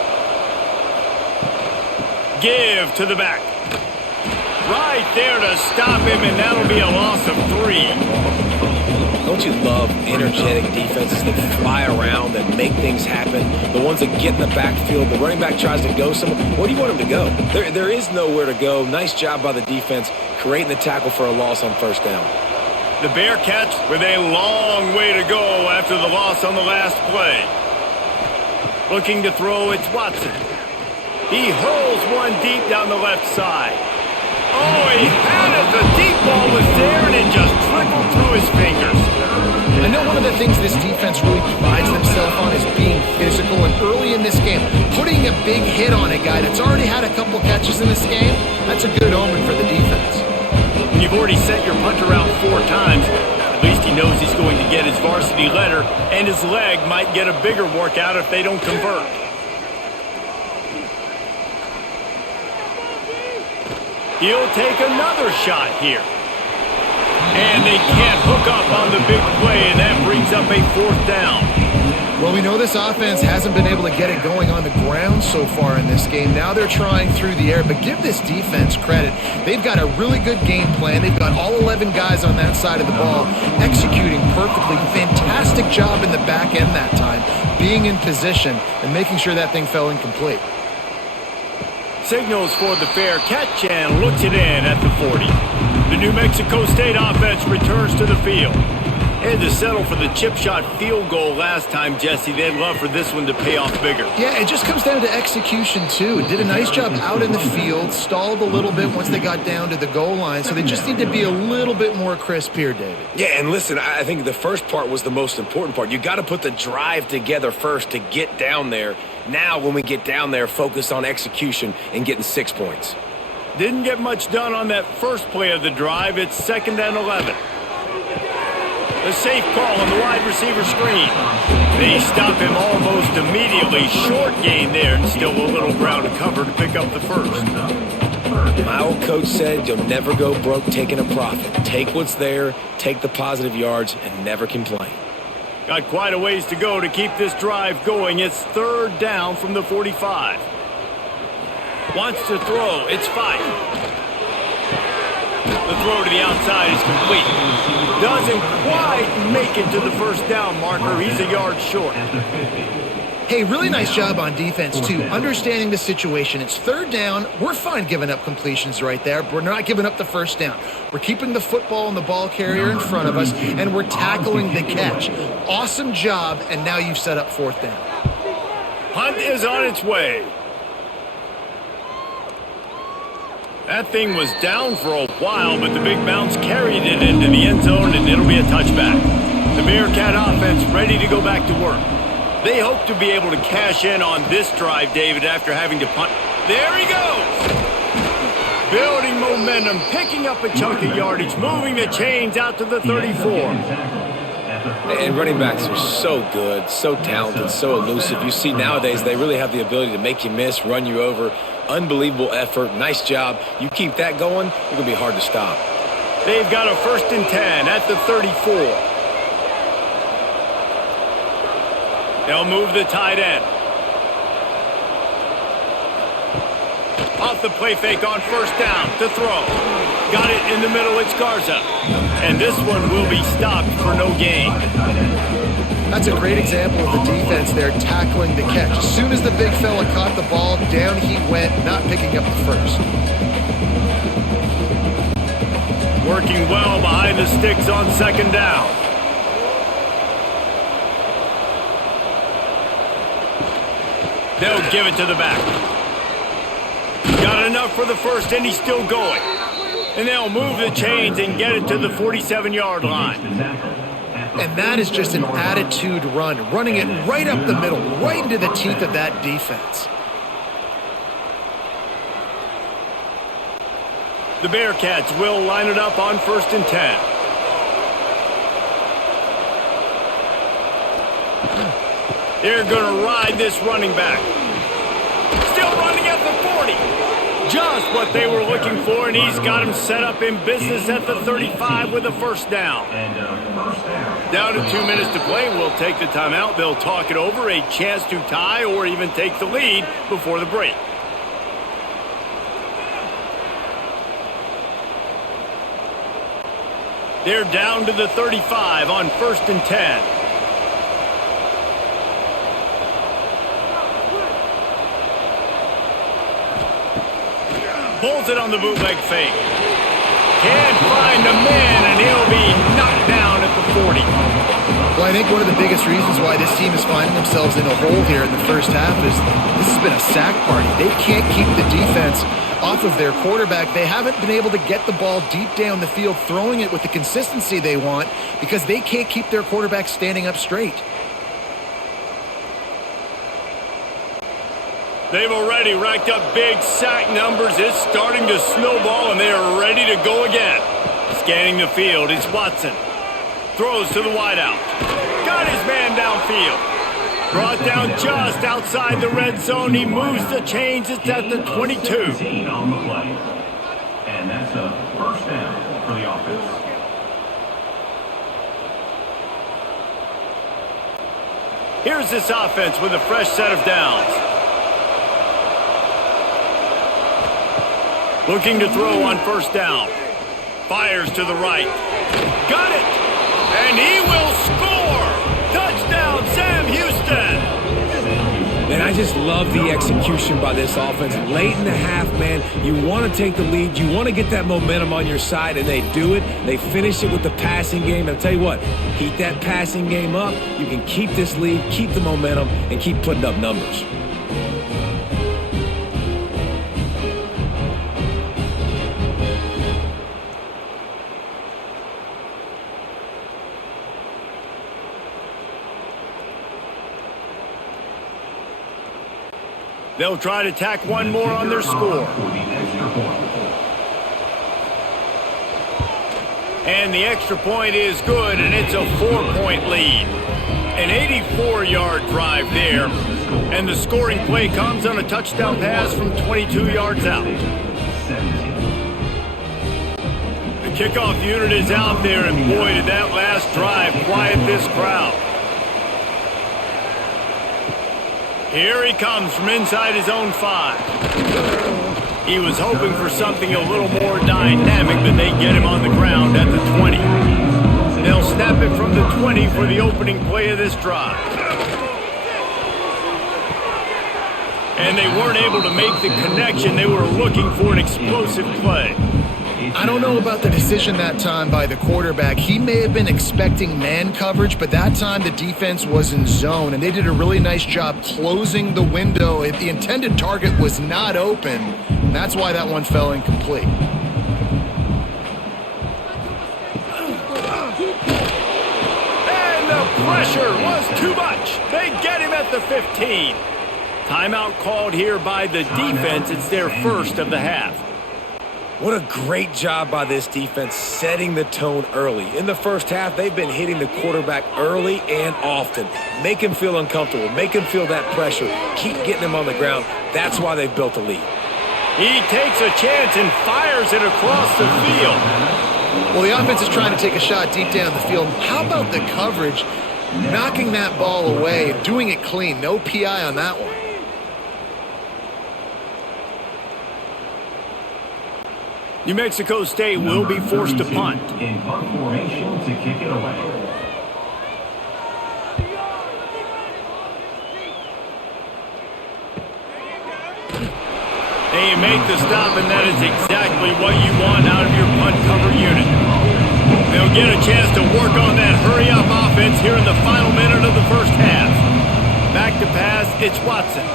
Give to the back. Right there to stop him, and that'll be a loss of 3. Don't you love energetic defenses that fly around and make things happen? The ones that get in the backfield, the running back tries to go somewhere. Where do you want him to go? There is nowhere to go. Nice job by the defense creating the tackle for a loss on 1st down. The Bearcats with a long way to go after the loss on the last play. Looking to throw, it's Watson. He hurls one deep down the left side. Oh, he had it. The deep ball was there, and it just trickled through his fingers. I know one of the things this defense really prides themselves on is being physical, and early in this game, putting a big hit on a guy that's already had a couple catches in this game, that's a good omen for the defense. When you've already sent your punter out 4 times, at least he knows he's going to get his varsity letter, and his leg might get a bigger workout if they don't convert. He'll take another shot here. And they can't hook up on the big play, and that brings up a 4th down. Well, we know this offense hasn't been able to get it going on the ground so far in this game. Now they're trying through the air, but give this defense credit. They've got a really good game plan. They've got all 11 guys on that side of the ball executing perfectly. Fantastic job in the back end that time, being in position and making sure that thing fell incomplete. Signals for the fair catch and looks it in at the 40. The New Mexico State offense returns to the field. Had to settle for the chip shot field goal last time, Jesse. They'd love for this one to pay off bigger. Yeah, it just comes down to execution, too. It did a nice job out in the field, stalled a little bit once they got down to the goal line, so they just need to be a little bit more crisp here, David. Yeah, and listen, I think the first part was the most important part. You got to put the drive together first to get down there. Now, when we get down there, focus on execution and getting 6 points. Didn't get much done on that first play of the drive. It's 2nd and 11. A safe call on the wide receiver screen. They stop him almost immediately. Short gain there, and still a little ground to cover to pick up the first. My old coach said you'll never go broke taking a profit. Take what's there, take the positive yards, and never complain. Got quite a ways to go to keep this drive going. It's 3rd down from the 45. Wants to throw. It's 5. The throw to the outside is complete. Doesn't quite make it to the 1st down marker. He's a yard short. Hey, really nice job on defense, too. Understanding the situation. It's 3rd down. We're fine giving up completions right there. We're not giving up the 1st down. We're keeping the football and the ball carrier in front of us, and we're tackling the catch. Awesome job, and now you've set up 4th down. Hunt is on its way. That thing was down for a while, but the big bounce carried it into the end zone, and it'll be a touchback. The Bearcat offense ready to go back to work. They hope to be able to cash in on this drive, David, after having to punt. There he goes! Building momentum, picking up a chunk of yardage, moving the chains out to the 34. And running backs are so good, so talented, so elusive. You see nowadays they really have the ability to make you miss, run you over. Unbelievable effort. Nice job. You keep that going, it's going to be hard to stop. They've got a 1st and 10 at the 34. They'll move the tight end. Off the play fake on 1st down to throw. Got it in the middle. It's Garza. And this one will be stopped for no gain. That's a great example of the defense there tackling the catch. As soon as the big fella caught the ball, down he went, not picking up the 1st. Working well behind the sticks on 2nd down. They'll give it to the back. Got enough for the 1st, and he's still going. And they'll move the chains and get it to the 47-yard line. And that is just an attitude run, running it right up the middle, right into the teeth of that defense. The Bearcats will line it up on 1st and 10. They're going to ride this running back. Still running at the 40. Just what they were looking for, and he's got him set up in business at the 35 with a 1st down. Down to 2 minutes to play. We'll take the timeout. They'll talk it over, a chance to tie or even take the lead before the break. They're down to the 35 on 1st and 10. Pulls it on the bootleg fake. Can't find a man, and he'll be knocked down at the 40. Well, I think one of the biggest reasons why this team is finding themselves in a hole here in the 1st half is this has been a sack party. They can't keep the defense off of their quarterback. They haven't been able to get the ball deep down the field, throwing it with the consistency they want because they can't keep their quarterback standing up straight. They've already racked up big sack numbers. It's starting to snowball, and they are ready to go again. Scanning the field, it's Watson. Throws to the wideout. Got his man downfield. Brought down just outside the red zone. He moves the chains. It's at the 22. On the play. And that's a 1st down for the offense. Here's this offense with a fresh set of downs. Looking to throw on first down. Fires to the right. Got it! And he will score! Touchdown, Sam Houston! Man, I just love the execution by this offense. Late in the half, man, you want to take the lead. You want to get that momentum on your side, and they do it. They finish it with the passing game. I'll tell you what, keep that passing game up. You can keep this lead, keep the momentum, and keep putting up numbers. They'll try to tack one more on their score. And the extra point is good, and it's a 4-point lead. An 84-yard drive there, and the scoring play comes on a touchdown pass from 22 yards out. The kickoff unit is out there, and boy, did that last drive quiet this crowd. Here he comes from inside his own 5. He was hoping for something a little more dynamic, but they get him on the ground at the 20. They'll snap it from the 20 for the opening play of this drive. And they weren't able to make the connection. They were looking for an explosive play. I don't know about the decision that time by the quarterback. He may have been expecting man coverage, but that time the defense was in zone, and they did a really nice job closing the window. If the intended target was not open, and that's why that one fell incomplete. And the pressure was too much. They get him at the 15. Timeout called here by the defense. It's their first of the half. What a great job by this defense setting the tone early. In the first half, they've been hitting the quarterback early and often. Make him feel uncomfortable. Make him feel that pressure. Keep getting him on the ground. That's why they've built a lead. He takes a chance and fires it across the field. Well, the offense is trying to take a shot deep down the field. How about the coverage? Knocking that ball away, doing it clean. No PI on that one. New Mexico State will be forced to punt. In punt formation to kick it away. They make the stop, and that is exactly what you want out of your punt cover unit. They'll get a chance to work on that hurry-up offense here in the final minute of the first half. Back to pass, it's Watson.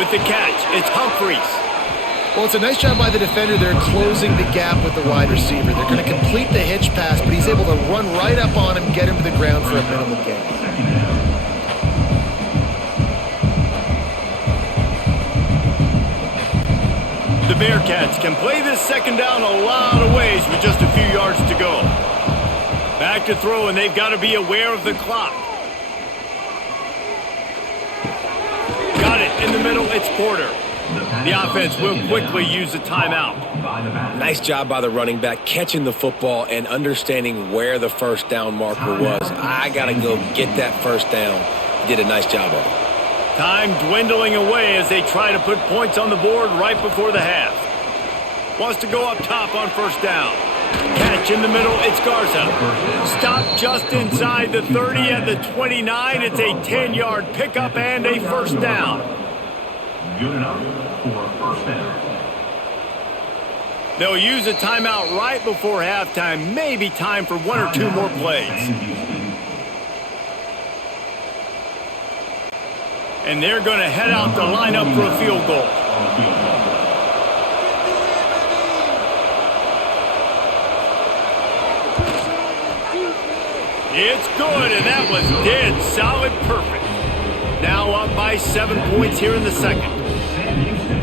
With the catch, it's Humphreys. Well, it's a nice job by the defender. They're closing the gap with the wide receiver. They're going to complete the hitch pass, but he's able to run right up on him, get him to the ground for a minimal gain. The Bearcats can play this second down a lot of ways with just a few yards to go. Back to throw, and they've got to be aware of the clock. Got it in the middle, it's Porter. The offense will quickly use a timeout. Nice job by the running back catching the football and understanding where the first down marker was. I got to go get that first down. He did a nice job of it. Time dwindling away as they try to put points on the board right before the half. Wants to go up top on first down. Catch in the middle, it's Garza. Stop just inside the 30 at the 29. It's a 10-yard pickup and a first down. Good enough for a first down. They'll use a timeout right before halftime. Maybe time for one or two more plays. And they're going to head out the lineup for a field goal. It's good, and that was dead solid perfect. Now up by 7 points here in the second.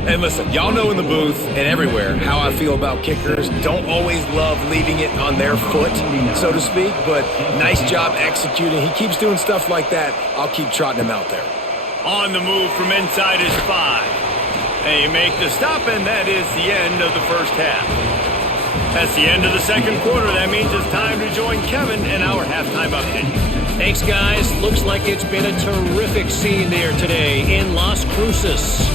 And listen, y'all know in the booth and everywhere how I feel about kickers. Don't always love leaving it on their foot, so to speak, but nice job executing. He keeps doing stuff like that. I'll keep trotting him out there. On the move from inside his 5. They make the stop, and that is the end of the first half. That's the end of the second quarter. That means it's time to join Kevin in our halftime update. Thanks, guys. Looks like it's been a terrific scene there today in Las Cruces.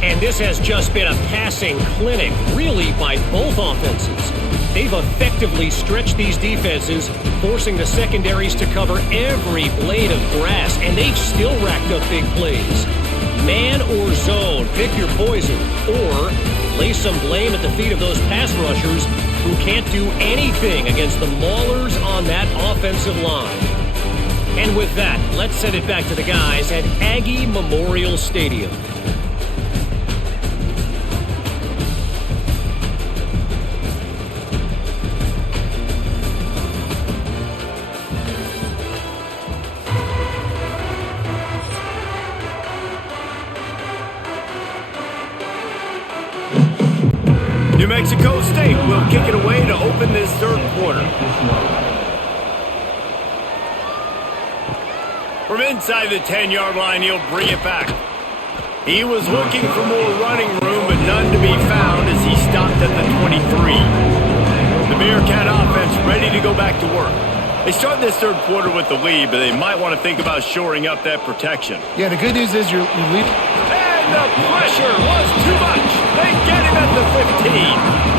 And this has just been a passing clinic, really, by both offenses. They've effectively stretched these defenses, forcing the secondaries to cover every blade of grass, and they've still racked up big plays. Man or zone, pick your poison, or lay some blame at the feet of those pass rushers who can't do anything against the maulers on that offensive line. And with that, let's send it back to the guys at Aggie Memorial Stadium. New Mexico State will kick it away to open this third quarter. From inside the 10-yard line, he'll bring it back. He was looking for more running room, but none to be found as he stopped at the 23. The Bearcat offense ready to go back to work. They start this third quarter with the lead, but they might want to think about shoring up that protection. Yeah, the good news is you're leading. And the pressure was too much. They get him at the 15.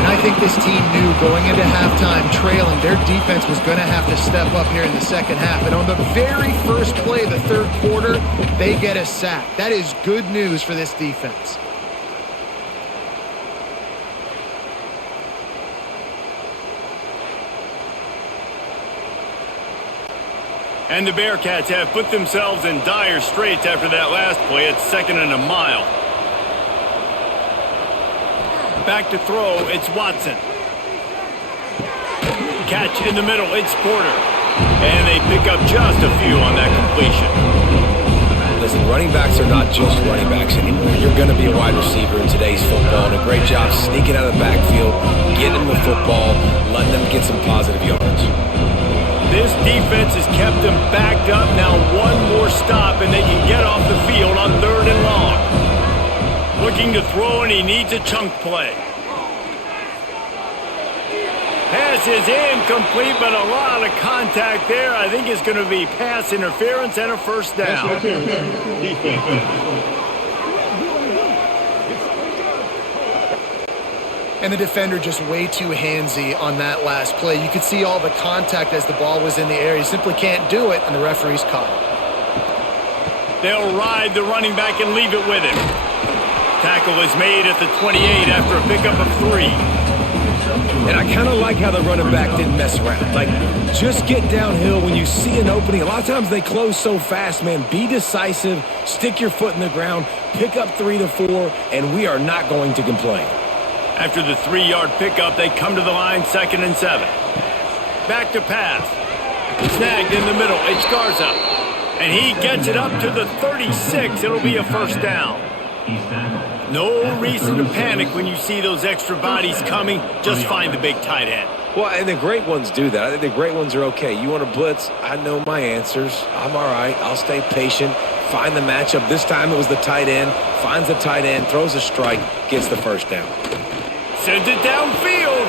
And I think this team knew going into halftime trailing, their defense was going to have to step up here in the second half. And on the very first play of the third quarter, they get a sack. That is good news for this defense. And the Bearcats have put themselves in dire straits after that last play. It's 2nd and a mile. Back to throw, it's Watson. Catch in the middle, it's Porter. And they pick up just a few on that completion. Listen, running backs are not just running backs anymore. You're going to be a wide receiver in today's football, and a great job sneaking out of the backfield, getting them the football, letting them get some positive yards. This defense has kept them backed up. Now one more stop, and they can get off the field on 3rd and long. Looking to throw, and he needs a chunk play. Pass is incomplete, but a lot of contact there. I think it's going to be pass interference and a first down. And the defender just way too handsy on that last play. You could see all the contact as the ball was in the air. He simply can't do it, and the referee's caught it. They'll ride the running back and leave it with him. Tackle is made at the 28 after a pickup of 3. And I kind of like how the running back didn't mess around. Like, just get downhill when you see an opening. A lot of times they close so fast, man. Be decisive, stick your foot in the ground, pick up 3 to 4, and we are not going to complain. After the 3-yard pickup, they come to the line, 2nd and 7. Back to pass. Snagged in the middle, it's Garza. And he gets it up to the 36. It'll be a first down. No reason to panic when you see those extra bodies coming. Just find the big tight end. Well, and the great ones do that. I think the great ones are okay. You want to blitz? I know my answers. I'm all right. I'll stay patient. Find the matchup. This time it was the tight end. Finds the tight end, throws a strike, gets the first down. Sends it downfield.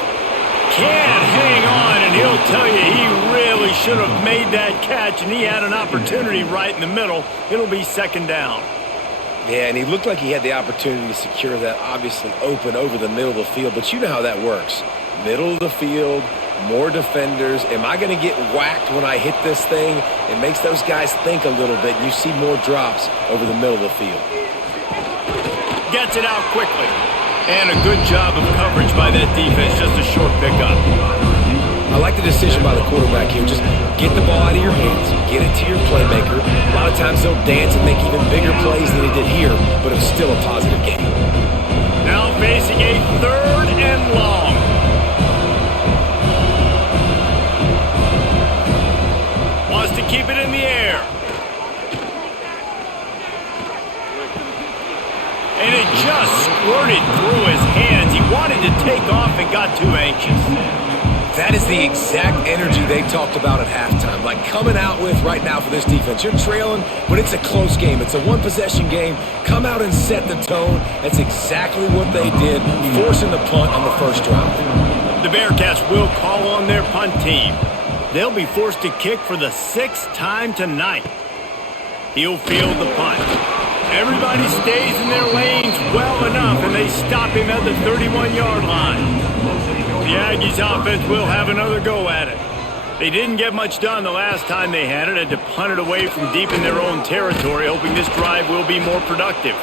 Can't hang on, and he'll tell you he really should have made that catch, and he had an opportunity right in the middle. It'll be 2nd down. Yeah, and he looked like he had the opportunity to secure that, obviously open over the middle of the field, but you know how that works. Middle of the field, more defenders. Am I going to get whacked when I hit this thing? It makes those guys think a little bit. You see more drops over the middle of the field. Gets it out quickly. And a good job of coverage by that defense, just a short pickup. I like the decision by the quarterback here. Just get the ball out of your hands, get it to your playmaker. A lot of times they'll dance and make even bigger plays than he did here, but it was still a positive game. Now facing a 3rd and long. Wants to keep it in the air. And it just squirted through his hands. He wanted to take off and got too anxious. That is the exact energy they talked about at halftime. Like coming out with right now for this defense. You're trailing, but it's a close game. It's a one-possession game. Come out and set the tone. That's exactly what they did, forcing the punt on the first drive. The Bearcats will call on their punt team. they'll be forced to kick for the 6th time tonight. He'll field the punt. Everybody stays in their lanes well enough, and they stop him at the 31-yard line. The Aggies offense will have another go at it. They didn't get much done the last time they had it, had to punt it away from deep in their own territory, hoping this drive will be more productive.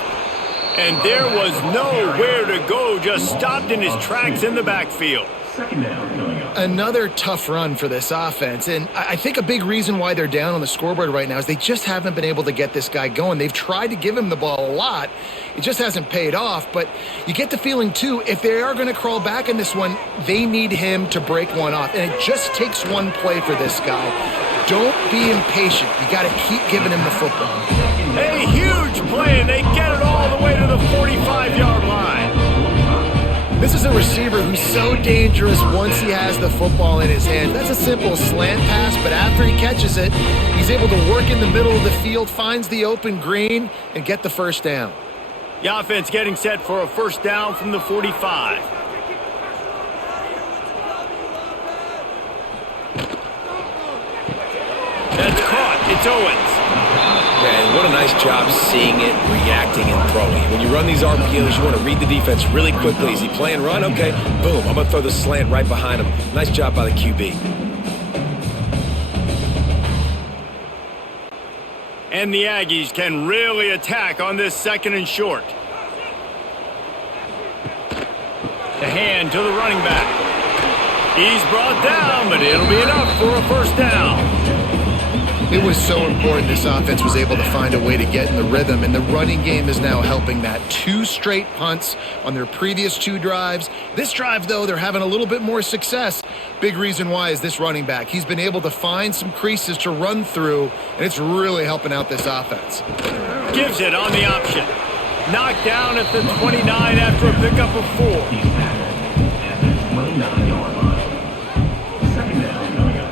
And there was nowhere to go, just stopped in his tracks in the backfield. Second down coming up. Another tough run for this offense, and I think a big reason why they're down on the scoreboard right now is they just haven't been able to get this guy going. They've tried to give him the ball a lot. It just hasn't paid off, but you get the feeling, too, if they are going to crawl back in this one, they need him to break one off, and it just takes one play for this guy. Don't be impatient. You got to keep giving him the football. A huge play, and they get it all the way to the 45-yard line. This is a receiver who's so dangerous once he has the football in his hand. That's a simple slant pass, but after he catches it, he's able to work in the middle of the field, finds the open green, and get the first down. The offense getting set for a first down from the 45. That's caught. It's Owens. And what a nice job seeing it, reacting, and throwing. When you run these RPOs, you want to read the defense really quickly. Is he playing run? Okay, boom. I'm going to throw the slant right behind him. Nice job by the QB. And the Aggies can really attack on this 2nd and short. The hand to the running back. He's brought down, but it'll be enough for a first down. It was so important this offense was able to find a way to get in the rhythm, and the running game is now helping that. 2 straight punts on their previous 2 drives. This drive, though, they're having a little bit more success. Big reason why is this running back. He's been able to find some creases to run through, and it's really helping out this offense. Gives it on the option. Knocked down at the 29 after a pickup of 4. He's tackled at the 29-yard line. Second down coming up.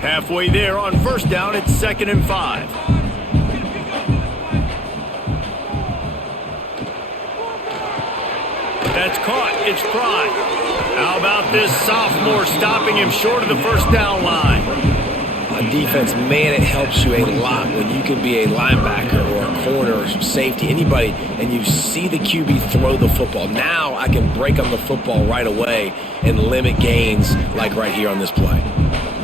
Halfway there on first down, it's 2nd and 5. That's caught. It's Pride. How about this sophomore stopping him short of the first down line? On defense, man, it helps you a lot when you can be a linebacker or a corner or some safety, anybody, and you see the QB throw the football. Now I can break on the football right away and limit gains like right here on this play.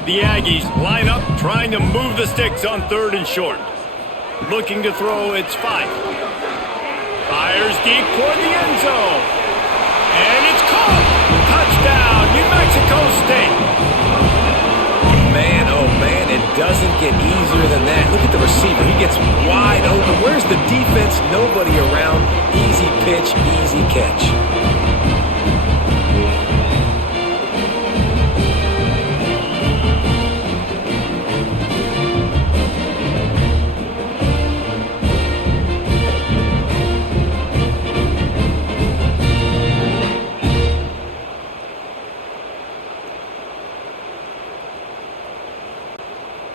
The Aggies line up, trying to move the sticks on 3rd and short. Looking to throw, it's Fife. Fires deep toward the end zone. And it's caught. Touchdown, New Mexico State. Man, oh man, it doesn't get easier than that. Look at the receiver. He gets wide open. Where's the defense? Nobody around. Easy pitch, easy catch.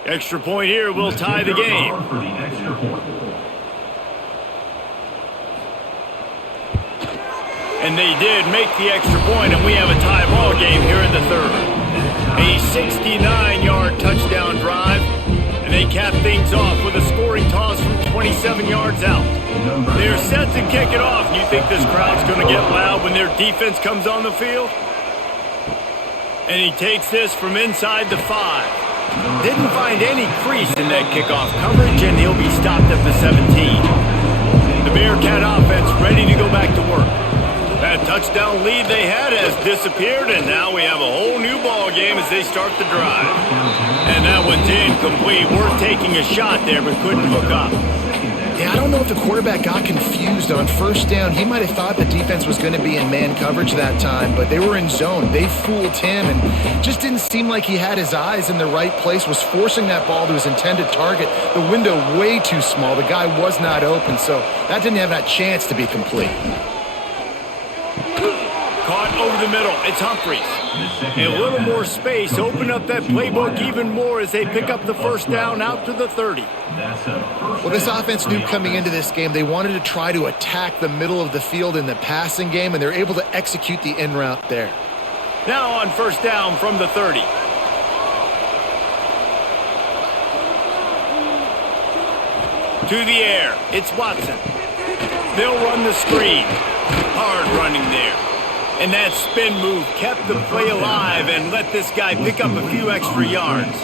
Extra point here will tie the game. For the extra point. And they did make the extra point, and we have a tie ball game here in the 3rd. A 69-yard touchdown drive, and they cap things off with a scoring toss from 27 yards out. They're set to kick it off. You think this crowd's going to get loud when their defense comes on the field? And he takes this from inside the 5. Didn't find any crease in that kickoff coverage, and he'll be stopped at the 17. The Bearcat offense ready to go back to work. That touchdown lead they had has disappeared, and now we have a whole new ball game as they start the drive. And that one's incomplete. Worth taking a shot there, but couldn't hook up. Yeah, I don't know if the quarterback got confused on first down. He might have thought the defense was going to be in man coverage that time, but they were in zone. They fooled him, and just didn't seem like he had his eyes in the right place, was forcing that ball to his intended target. The window way too small. The guy was not open, so that didn't have that chance to be complete. Caught over the middle. It's Humphreys. And a little more space, open up that playbook even more as they pick up the first down out to the 30. Well, this offense knew coming into this game they wanted to try to attack the middle of the field in the passing game, and they're able to execute the in route there. Now on first down from the 30. To the air, it's Watson. They'll run the screen. Hard running there. And that spin move kept the play alive and let this guy pick up a few extra yards.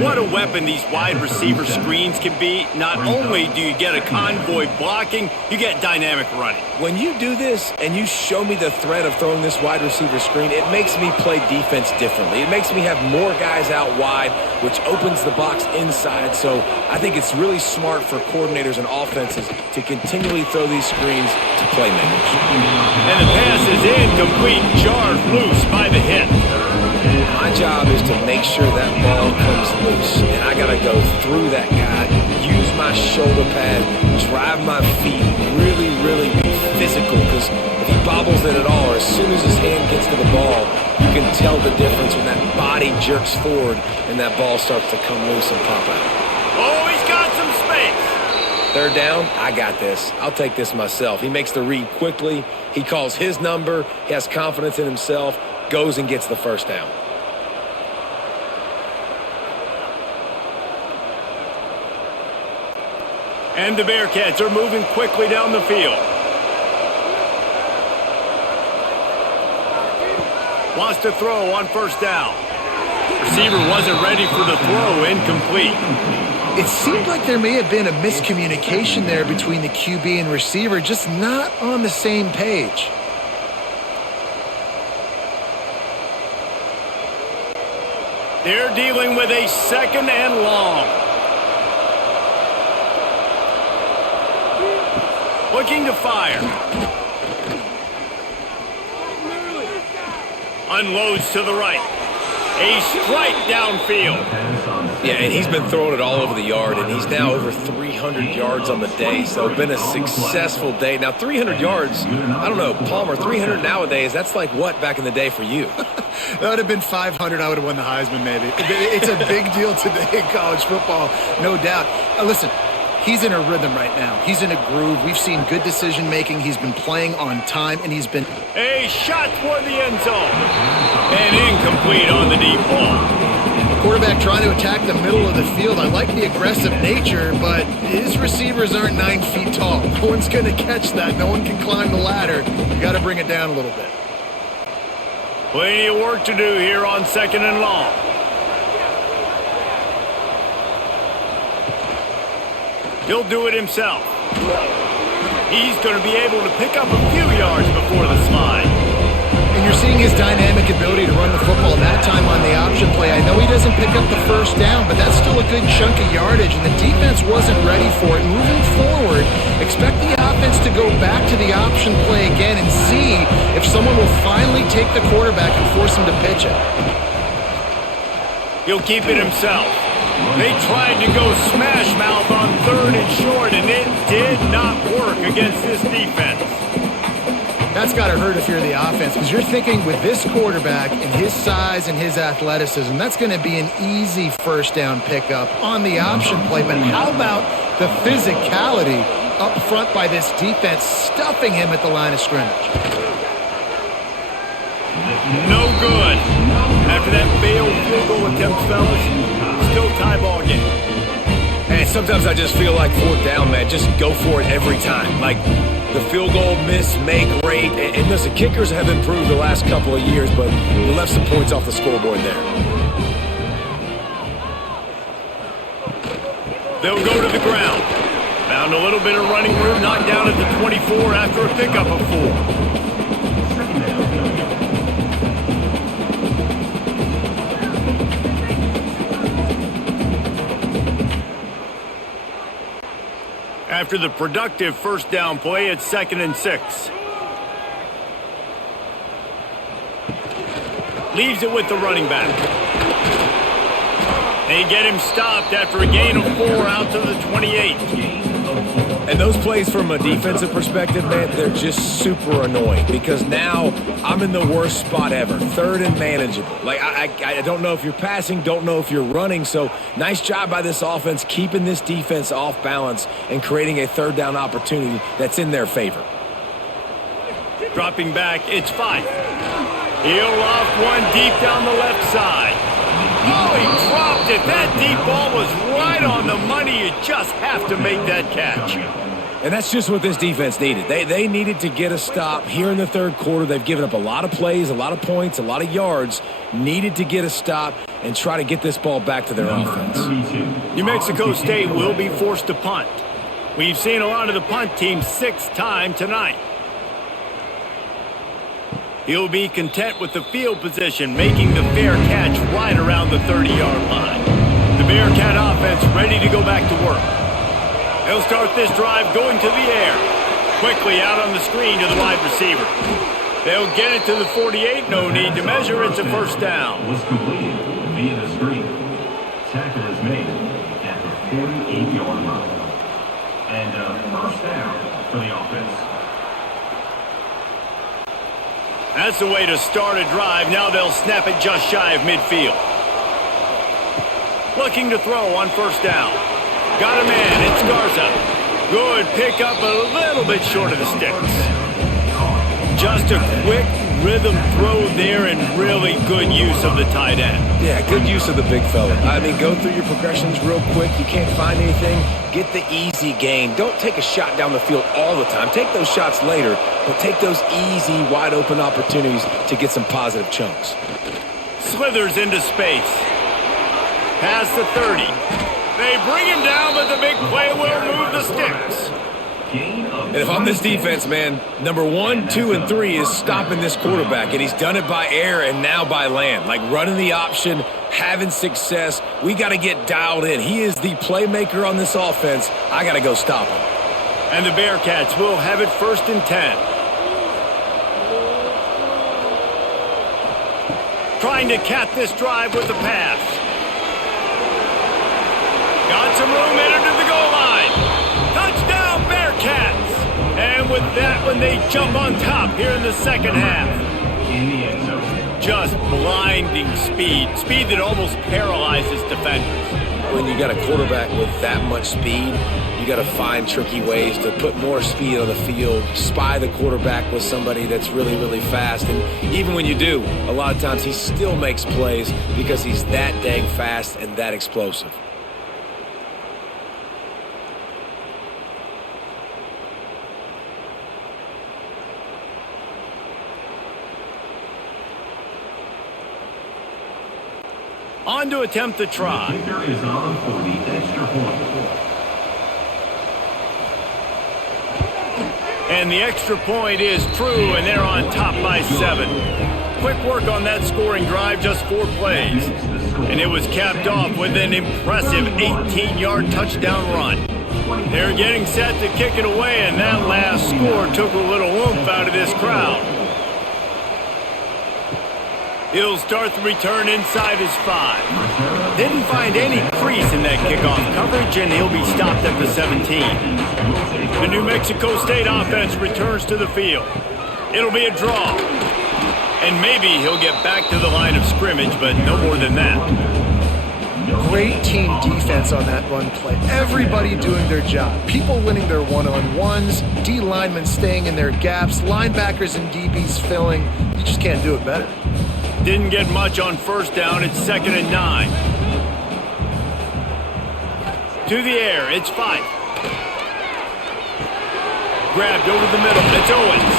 What a weapon these wide receiver screens can be. Not only do you get a convoy blocking, you get dynamic running. When you do this and you show me the threat of throwing this wide receiver screen, it makes me play defense differently. It makes me have more guys out wide, which opens the box inside. So I think it's really smart for coordinators and offenses to continually throw these screens to playmakers. And the pass is incomplete, jarred loose by the hit. My job is to make sure that ball comes loose, and I got to go through that guy, use my shoulder pad, drive my feet, really be physical, because if he bobbles it at all, or as soon as his hand gets to the ball, you can tell the difference when that body jerks forward and that ball starts to come loose and pop out. Oh, he's got some space. Third down, I got this. I'll take this myself. He makes the read quickly. He calls his number. He has confidence in himself, goes and gets the first down. And the Bearcats are moving quickly down the field. Wants to throw on first down. Receiver wasn't ready for the throw, incomplete. It seemed like there may have been a miscommunication there between the QB and receiver, just not on the same page. They're dealing with a second and long. Looking to fire. Unloads to the right. A strike downfield. Yeah, and he's been throwing it all over the yard, and he's now over 300 yards on the day, so it's been a successful day. Now, 300 yards, I don't know, Palmer, 300 nowadays, that's like what back in the day for you? That would have been 500. I would have won the Heisman, maybe. It's a big deal today in college football, no doubt. Listen, he's in a rhythm right now. He's in a groove. We've seen good decision-making. He's been playing on time, and he's been... A shot toward the end zone. And incomplete on the deep ball. Quarterback trying to attack the middle of the field. I like the aggressive nature, but his receivers aren't 9 feet tall. No one's going to catch that. No one can climb the ladder. You got to bring it down a little bit. Plenty of work to do here on second and long. He'll do it himself. He's going to be able to pick up a few yards before the slide. And you're seeing his dynamic ability to run the football, that time on the option play. I know he doesn't pick up the first down, but that's still a good chunk of yardage, and the defense wasn't ready for it. Moving forward, expect the offense to go back to the option play again and see if someone will finally take the quarterback and force him to pitch it. He'll keep it himself. They tried to go smash mouth on third and short, and it did not work against this defense. That's got to hurt if you're the offense, because you're thinking with this quarterback and his size and his athleticism, that's going to be an easy first down pickup on the option play. But how about the physicality up front by this defense, stuffing him at the line of scrimmage? No good. After that failed field goal attempt, fellas, still tie ball game. And sometimes I just feel like fourth down, man, just go for it every time. Like, the field goal miss, make, rate, and listen, kickers have improved the last couple of years, but you left some points off the scoreboard there. They'll go to the ground. Found a little bit of running room, knocked down at the 24 after a pickup of 4. After the productive first down play, it's 2nd and 6. Leaves it with the running back. They get him stopped after a gain of 4 out to the 28. And those plays from a defensive perspective, man, they're just super annoying because now I'm in the worst spot ever, third and manageable. Like, I don't know if you're passing, don't know if you're running, so nice job by this offense keeping this defense off balance and creating a third down opportunity that's in their favor. Dropping back, it's Fife. He'll loft one deep down the left side. Oh, he dropped it. That deep ball was right on the money. You just have to make that catch. And that's just what this defense needed. They needed to get a stop here in the third quarter. They've given up a lot of plays, a lot of points, a lot of yards. Needed to get a stop and try to get this ball back to their offense. New Mexico State will be forced to punt. We've seen a lot of the punt team 6 times tonight. He'll be content with the field position, making the fair catch right around the 30-yard line. The Bearcat offense ready to go back to work. They'll start this drive going to the air. Quickly out on the screen to the wide receiver. They'll get it to the 48. No need to measure. It's a first down. Was completed via the screen. Tackle is made at the 48-yard line. And first down for the offense. That's the way to start a drive. Now they'll snap it just shy of midfield. Looking to throw on first down. Got a man. It's Garza. Good pickup, a little bit short of the sticks. Just a quick rhythm throw there and really good use of the tight end. Yeah, good use of the big fella. I mean, go through your progressions real quick. You can't find anything. Get the easy gain. Don't take a shot down the field all the time. Take those shots later, but take those easy, wide-open opportunities to get some positive chunks. Slithers into space. Past the 30. They bring him down, but the big play will move the sticks. And if I'm this defense, man, number 1, 2, and 3 is stopping this quarterback, and he's done it by air and now by land. Like running the option, having success. We got to get dialed in. He is the playmaker on this offense. I got to go stop him. And the Bearcats will have it 1st and 10. Trying to cap this drive with the pass. Got some room, entered to the goal line. Touchdown, Bearcats! And with that one, they jump on top here in the second half. In the end zone. Just blinding speed. Speed that almost paralyzes defenders. When you got a quarterback with that much speed, you got to find tricky ways to put more speed on the field, spy the quarterback with somebody that's really, really fast. And even when you do, a lot of times he still makes plays because he's that dang fast and that explosive. On to attempt the try. The kicker is on for the extra point. And the extra point is true, and they're on top by 7. Quick work on that scoring drive, just 4 plays. And it was capped off with an impressive 18-yard touchdown run. They're getting set to kick it away, and that last score took a little oomph out of this crowd. He'll start the return inside his 5. Didn't find any crease in that kickoff coverage, and he'll be stopped at the 17. The New Mexico State offense returns to the field. It'll be a draw. And maybe he'll get back to the line of scrimmage, but no more than that. Great team defense on that run play. Everybody doing their job. People winning their one-on-ones, D linemen staying in their gaps, linebackers and DBs filling. You just can't do it better. Didn't get much on first down. It's 2nd and 9. To the air. It's 5. Grabbed over the middle. It's Owens.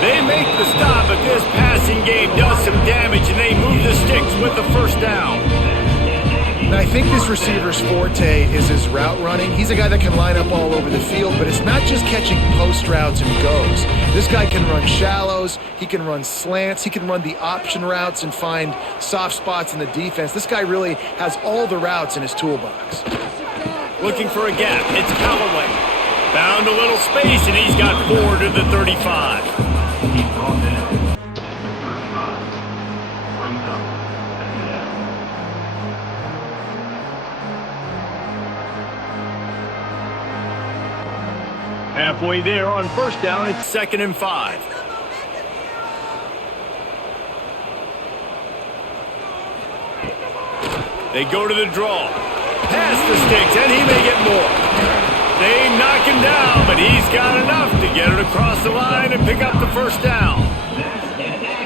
They make the stop, but this passing game does some damage, and they move the sticks with the first down. And I think this receiver's forte is his route running. He's a guy that can line up all over the field, but it's not just catching post routes and goes. This guy can run shallows, he can run slants, he can run the option routes and find soft spots in the defense. This guy really has all the routes in his toolbox. Looking for a gap. It's Callaway. Found a little space, and he's got 4 to the 35. He brought down at the 35. Brings up at the end. Halfway there on first down, it's 2nd and 5. They go to the draw. Pass the sticks, and he may get more. They knock him down, but he's got enough to get it across the line and pick up the first down.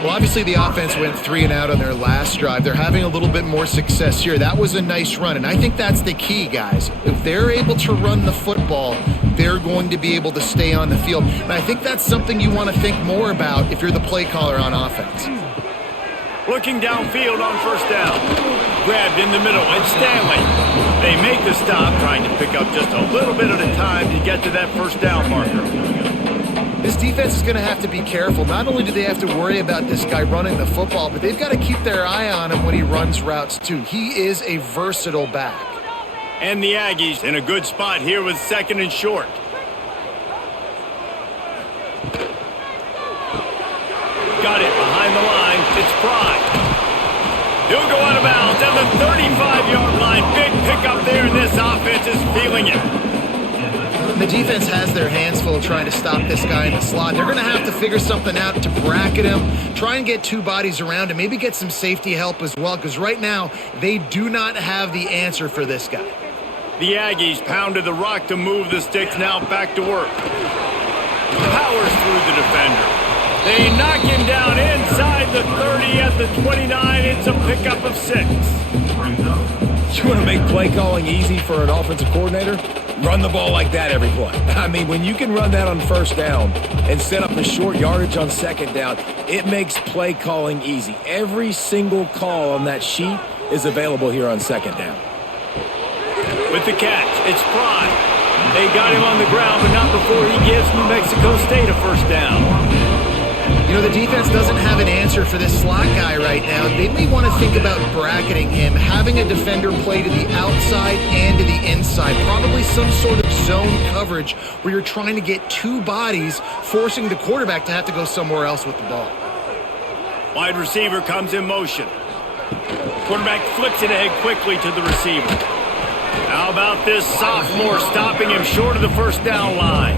Well, obviously the offense went 3 and out on their last drive. They're having a little bit more success here. That was a nice run, and I think that's the key, guys. If they're able to run the football, they're going to be able to stay on the field. And I think that's something you want to think more about if you're the play caller on offense. Looking downfield on first down. Grabbed in the middle, and Stanley. They make the stop, trying to pick up just a little bit at a time to get to that first down marker. This defense is going to have to be careful. Not only do they have to worry about this guy running the football, but they've got to keep their eye on him when he runs routes too. He is a versatile back. And the Aggies in a good spot here with 2nd and short. Got it behind the line. It's Pride. He'll go out of bounds at the 35-yard line. Big pickup there, and this offense is feeling it. The defense has their hands full trying to stop this guy in the slot. They're going to have to figure something out to bracket him, try and get 2 bodies around him, maybe get some safety help as well, because right now they do not have the answer for this guy. The Aggies pounded the rock to move the sticks, now back to work. Powers through the defender. They knock him down inside the 30 at the 29. It's a pickup of 6. You want to make play calling easy for an offensive coordinator? Run the ball like that every play. I mean, when you can run that on first down and set up a short yardage on second down, it makes play calling easy. Every single call on that sheet is available here on second down. With the catch, it's Pride. They got him on the ground, but not before he gives New Mexico State a first down. You know, the defense doesn't have an answer for this slot guy right now. They may want to think about bracketing him, having a defender play to the outside and to the inside. Probably some sort of zone coverage where you're trying to get 2 bodies, forcing the quarterback to have to go somewhere else with the ball. Wide receiver comes in motion. Quarterback flips it ahead quickly to the receiver. How about this sophomore stopping him short of the first down line?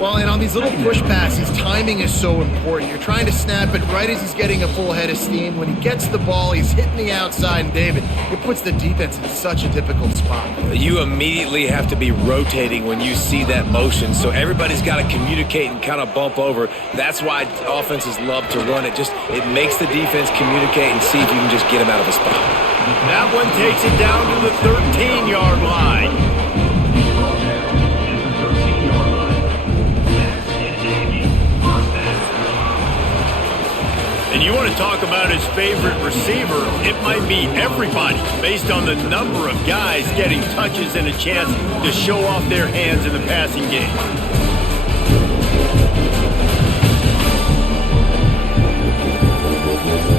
Well, and on these little push passes, timing is so important. You're trying to snap it right as he's getting a full head of steam. When he gets the ball, he's hitting the outside, and David, it puts the defense in such a difficult spot. You immediately have to be rotating when you see that motion, so everybody's got to communicate and kind of bump over. That's why offenses love to run it. It makes the defense communicate and see if you can just get him out of a spot. That one takes it down to the 13-yard line. And you want to talk about his favorite receiver, it might be everybody, based on the number of guys getting touches and a chance to show off their hands in the passing game.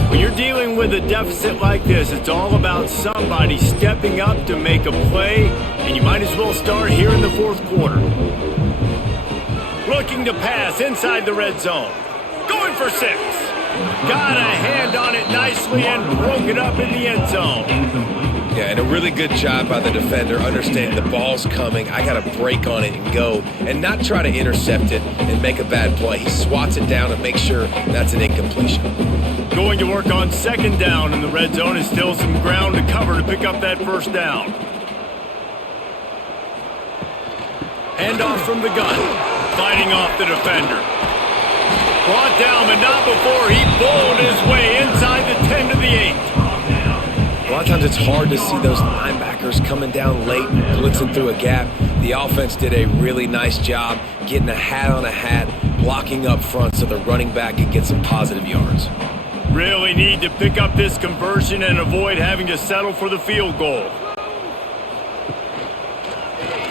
When you're dealing with a deficit like this, it's all about somebody stepping up to make a play, and you might as well start here in the 4th quarter. Looking to pass inside the red zone. Going for 6. Got a hand on it nicely and broke it up in the end zone. Yeah, and a really good job by the defender understanding the ball's coming. I got to break on it and go and not try to intercept it and make a bad play. He swats it down and makes sure that's an incompletion. Going to work on 2nd down in the red zone is still some ground to cover to pick up that first down. Handoff from the gun. Fighting off the defender. Brought down, but not before he bowled his way inside the 10 to the 8. A lot of times it's hard to see those linebackers coming down late and blitzing through a gap. The offense did a really nice job getting a hat on a hat, blocking up front so the running back could get some positive yards. Really need to pick up this conversion and avoid having to settle for the field goal.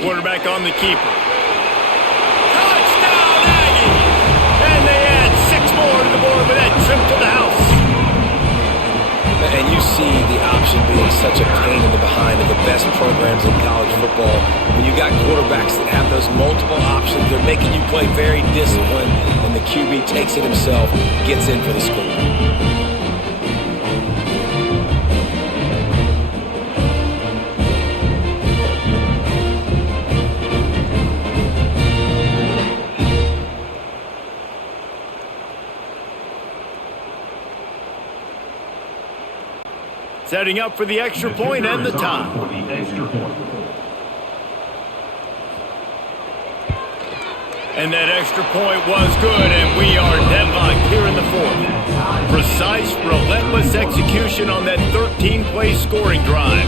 Quarterback on the keeper. To the board with that trip to the house. And you see the option being such a pain in the behind of the best programs in college football. When you got quarterbacks that have those multiple options, they're making you play very disciplined, and the QB takes it himself, gets in for the score. setting up for the extra point and the tie. For the extra point. And that extra point was good, and we are deadlocked here in the fourth. Precise, relentless execution on that 13-play scoring drive.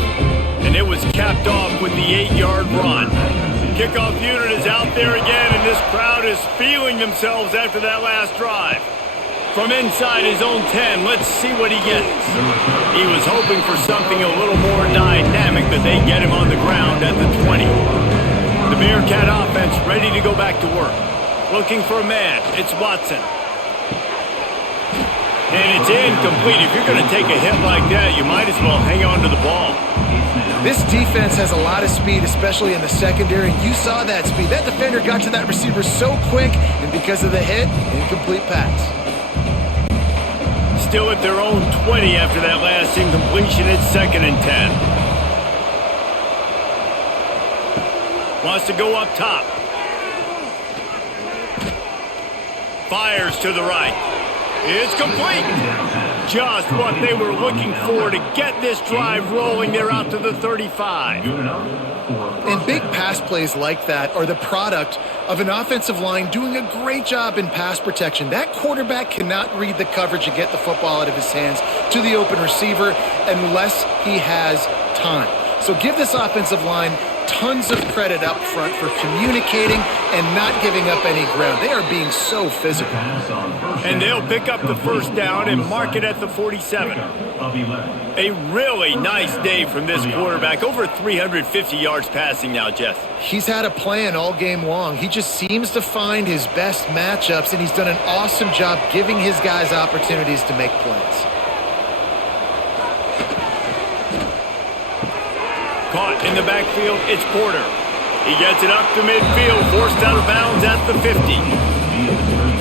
And it was capped off with the 8-yard run. Kickoff unit is out there again, and this crowd is feeling themselves after that last drive. From inside his own 10, let's see what he gets. He was hoping for something a little more dynamic, but they get him on the ground at the 20. The Bearcat offense ready to go back to work. Looking for a man. It's Watson. And it's incomplete. If you're going to take a hit like that, you might as well hang on to the ball. This defense has a lot of speed, especially in the secondary, and you saw that speed. That defender got to that receiver so quick, and because of the hit, incomplete pass. Still at their own 20 after that last incompletion. It's 2nd and 10. Wants to go up top. Fires to the right. It's complete. Just what they were looking for to get this drive rolling. They're out to the 35. And big pass plays like that are the product of an offensive line doing a great job in pass protection. That quarterback cannot read the coverage and get the football out of his hands to the open receiver unless he has time. So give this offensive line tons of credit up front for communicating and not giving up any ground. They are being so physical. And they'll pick up the first down and mark it at the 47. A really nice day from this quarterback. Over 350 yards passing now, Jeff. He's had a plan all game long. He just seems to find his best matchups, and he's done an awesome job giving his guys opportunities to make plays. Caught in the backfield, it's Porter. He gets it up to midfield, forced out of bounds at the 50.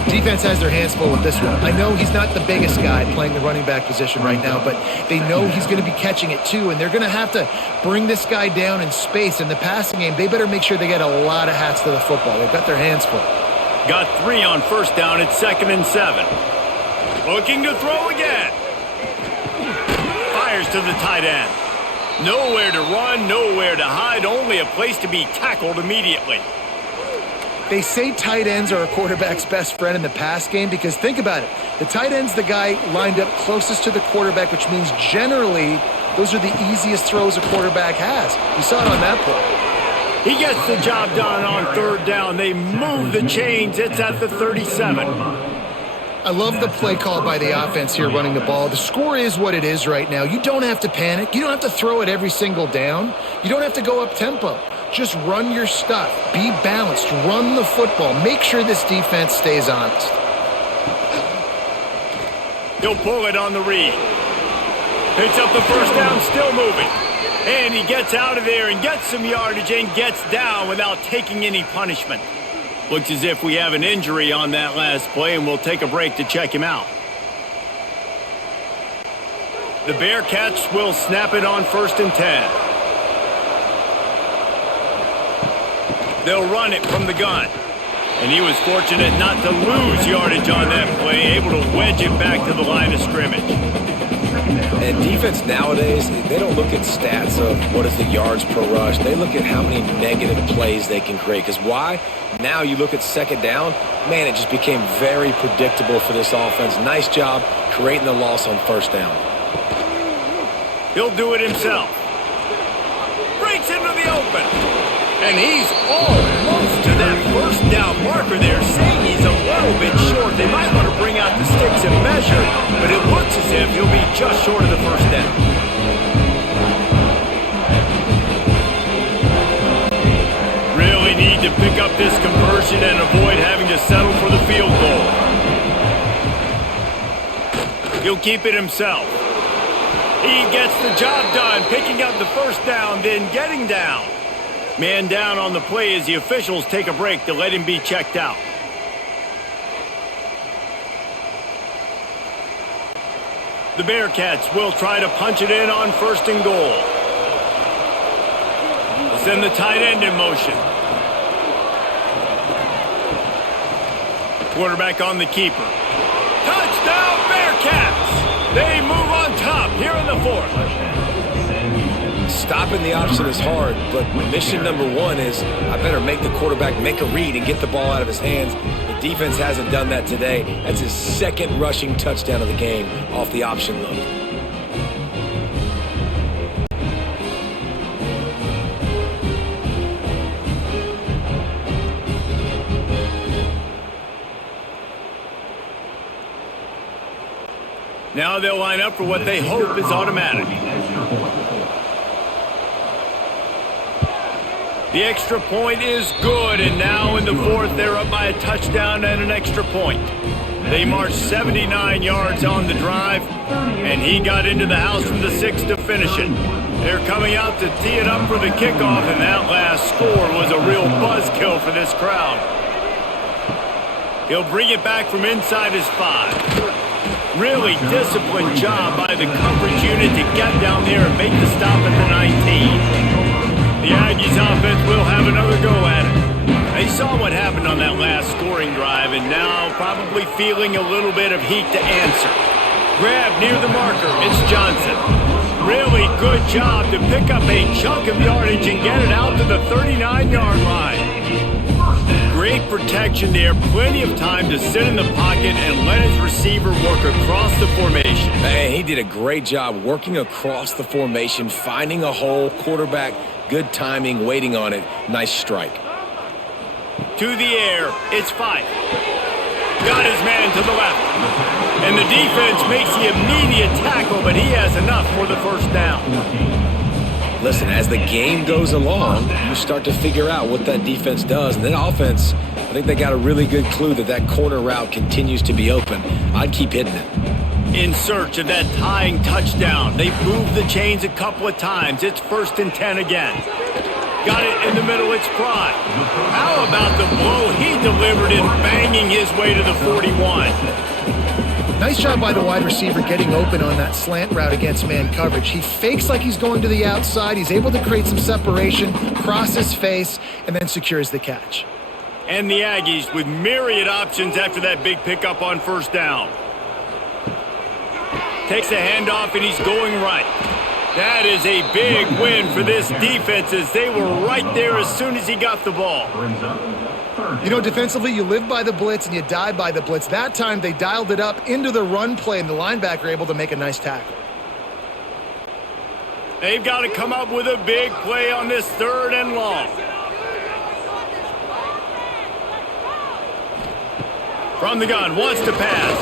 Defense has their hands full with this one. I know he's not the biggest guy playing the running back position right now, but they know he's going to be catching it too, and they're going to have to bring this guy down in space. In the passing game, they better make sure they get a lot of hats to the football. They've got their hands full. Got 3 on first down. It's 2nd and 7. Looking to throw again. Fires to the tight end. Nowhere to run, nowhere to hide, only a place to be tackled immediately. They say tight ends are a quarterback's best friend in the pass game because think about it. The tight end's the guy lined up closest to the quarterback, which means generally those are the easiest throws a quarterback has. You saw it on that play. He gets the job done on 3rd down. They move the chains. It's at the 37. I love the play call by the offense here running the ball. The score is what it is right now. You don't have to panic. You don't have to throw it every single down. You don't have to go up tempo. Just run your stuff. Be balanced. Run the football. Make sure this defense stays honest. He'll pull it on the read. Picks up the first down, still moving. And he gets out of there and gets some yardage and gets down without taking any punishment. Looks as if we have an injury on that last play, and we'll take a break to check him out. The Bearcats will snap it on 1st and 10. They'll run it from the gun. And he was fortunate not to lose yardage on that play, able to wedge it back to the line of scrimmage. And defense nowadays, they don't look at stats of what is the yards per rush. They look at how many negative plays they can create. Because why? Now you look at 2nd down, man, it just became very predictable for this offense. Nice job creating the loss on 1st down. He'll do it himself. Breaks into the open. And he's almost to that 1st down marker there, saying he's a little bit short. They might want to bring out the sticks and measure, but it looks as if he'll be just short of the 1st down. Really need to pick up this conversion and avoid having to settle for the field goal. He'll keep it himself. He gets the job done, picking up the 1st down, then getting down. Man down on the play as the officials take a break to let him be checked out. The Bearcats will try to punch it in on 1st and goal. They'll send the tight end in motion. Quarterback on the keeper. Touchdown Bearcats! They move on top here in the 4th. stopping the option is hard, but mission number one is I better make the quarterback make a read and get the ball out of his hands. The defense hasn't done that today. That's his second rushing touchdown of the game off the option look. Now they'll line up for what they hope is automatic. The extra point is good, and now in the fourth, they're up by a touchdown and an extra point. They marched 79 yards on the drive, and he got into the house from the 6 to finish it. They're coming out to tee it up for the kickoff, and that last score was a real buzzkill for this crowd. He'll bring it back from inside his 5. Really disciplined job by the coverage unit to get down there and make the stop at the 19. The Aggies offense will have another go at it. They saw what happened on that last scoring drive and now probably feeling a little bit of heat to answer. Grab near the marker, it's Johnson. Really good job to pick up a chunk of yardage and get it out to the 39-yard line. Great protection there, plenty of time to sit in the pocket and let his receiver work across the formation. Man, he did a great job working across the formation, finding a hole, quarterback, good timing, waiting on it. Nice strike. To the air, it's Fife. Got his man to the left. And the defense makes the immediate tackle, but he has enough for the first down. Listen, as the game goes along, you start to figure out what that defense does. And then offense, I think they got a really good clue that that corner route continues to be open. I'd keep hitting it. In search of that tying touchdown. They've moved the chains a couple of times. It's 1st and 10 again. Got it in the middle, it's Pry. How about the blow he delivered in banging his way to the 41? Nice job by the wide receiver getting open on that slant route against man coverage. He fakes like he's going to the outside. He's able to create some separation, cross his face, and then secures the catch. And the Aggies with myriad options after that big pickup on first down. Takes a handoff and he's going right. That is a big win for this defense as they were right there as soon as he got the ball. You know, defensively, you live by the blitz and you die by the blitz. That time, they dialed it up into the run play, and the linebacker able to make a nice tackle. They've got to come up with a big play on this 3rd and long. From the gun, wants to pass.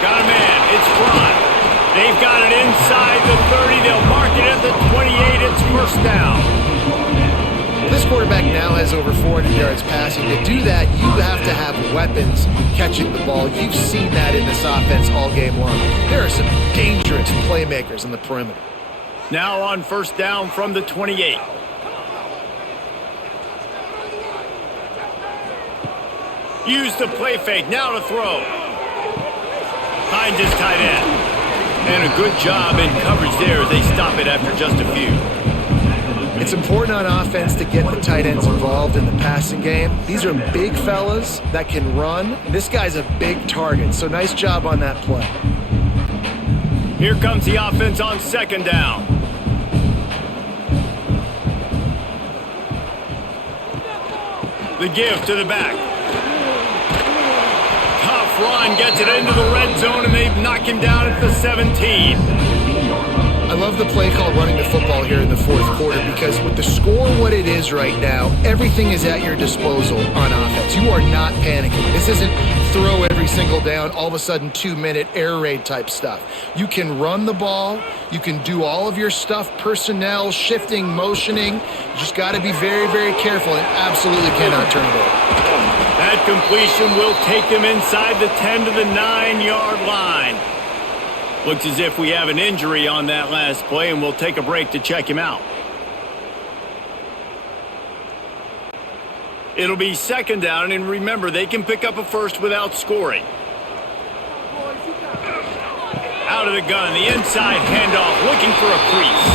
Got a man, it's Fry. They've got it inside the 30. They'll mark it at the 28. It's first down. This quarterback now has over 400 yards passing. To do that, you have to have weapons catching the ball. You've seen that in this offense all game long. There are some dangerous playmakers in the perimeter. Now on first down from the 28. Use the play fake, now to throw. Finds his tight end. And a good job in coverage there as they stop it after just a few. It's important on offense to get the tight ends involved in the passing game. These are big fellas that can run. This guy's a big target, so nice job on that play. Here comes the offense on 2nd down. The give to the back. Tough run, gets it into the red zone, and they knock him down at the 17. I love the play call running the football here in the 4th quarter because with the score what it is right now, everything is at your disposal on offense. You are not panicking. This isn't throw every single down, all of a sudden 2-minute air raid type stuff. You can run the ball. You can do all of your stuff, personnel, shifting, motioning. You just got to be very, very careful and absolutely cannot turn it over. That completion will take him inside the 10 to the 9-yard line. Looks as if we have an injury on that last play, and we'll take a break to check him out. It'll be 2nd down, and remember, they can pick up a first without scoring. Out of the gun, the inside handoff, looking for a crease.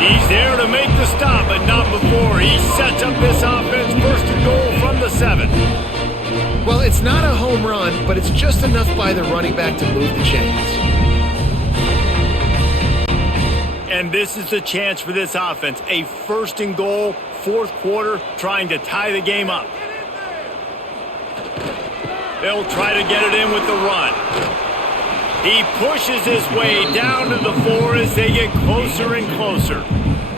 He's there to make the stop, but not before. He sets up this offense, 1st and goal from the 7. Well, it's not a home run, but it's just enough by the running back to move the chains. And this is the chance for this offense. A 1st and goal, 4th quarter, trying to tie the game up. They'll try to get it in with the run. He pushes his way down to the floor as they get closer and closer.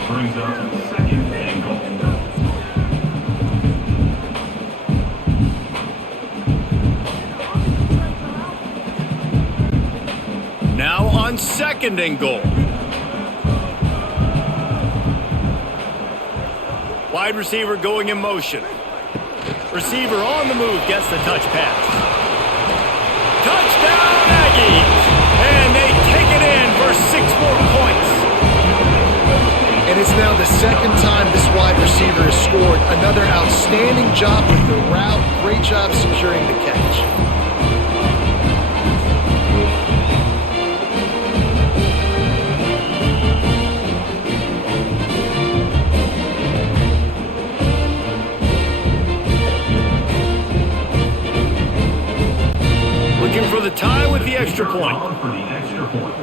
Brings up 2nd and goal. Now on 2nd and goal. Wide receiver going in motion. Receiver on the move gets the touch pass. Touchdown Aggies! And they take it in for 6 more points. And it's now the 2nd time this wide receiver has scored. Another outstanding job with the route. Great job securing the catch. Looking for the tie with the extra point. For the extra point.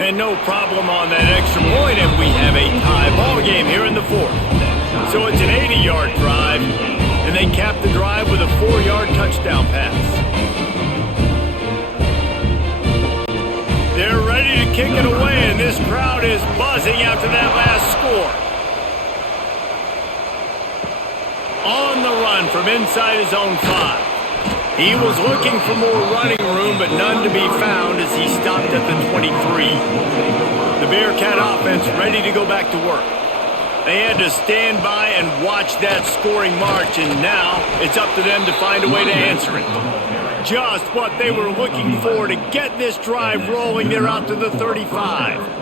And no problem on that extra point, and we have a tie ball game here in the 4th. So it's an 80-yard drive, and they cap the drive with a 4-yard touchdown pass. They're ready to kick it away, and this crowd is buzzing after that last score. On the run from inside his own 5. He was looking for more running room, but none to be found as he stopped at the 23. The Bearcat offense ready to go back to work. They had to stand by and watch that scoring march, and now it's up to them to find a way to answer it. Just what they were looking for to get this drive rolling. They're out to the 35.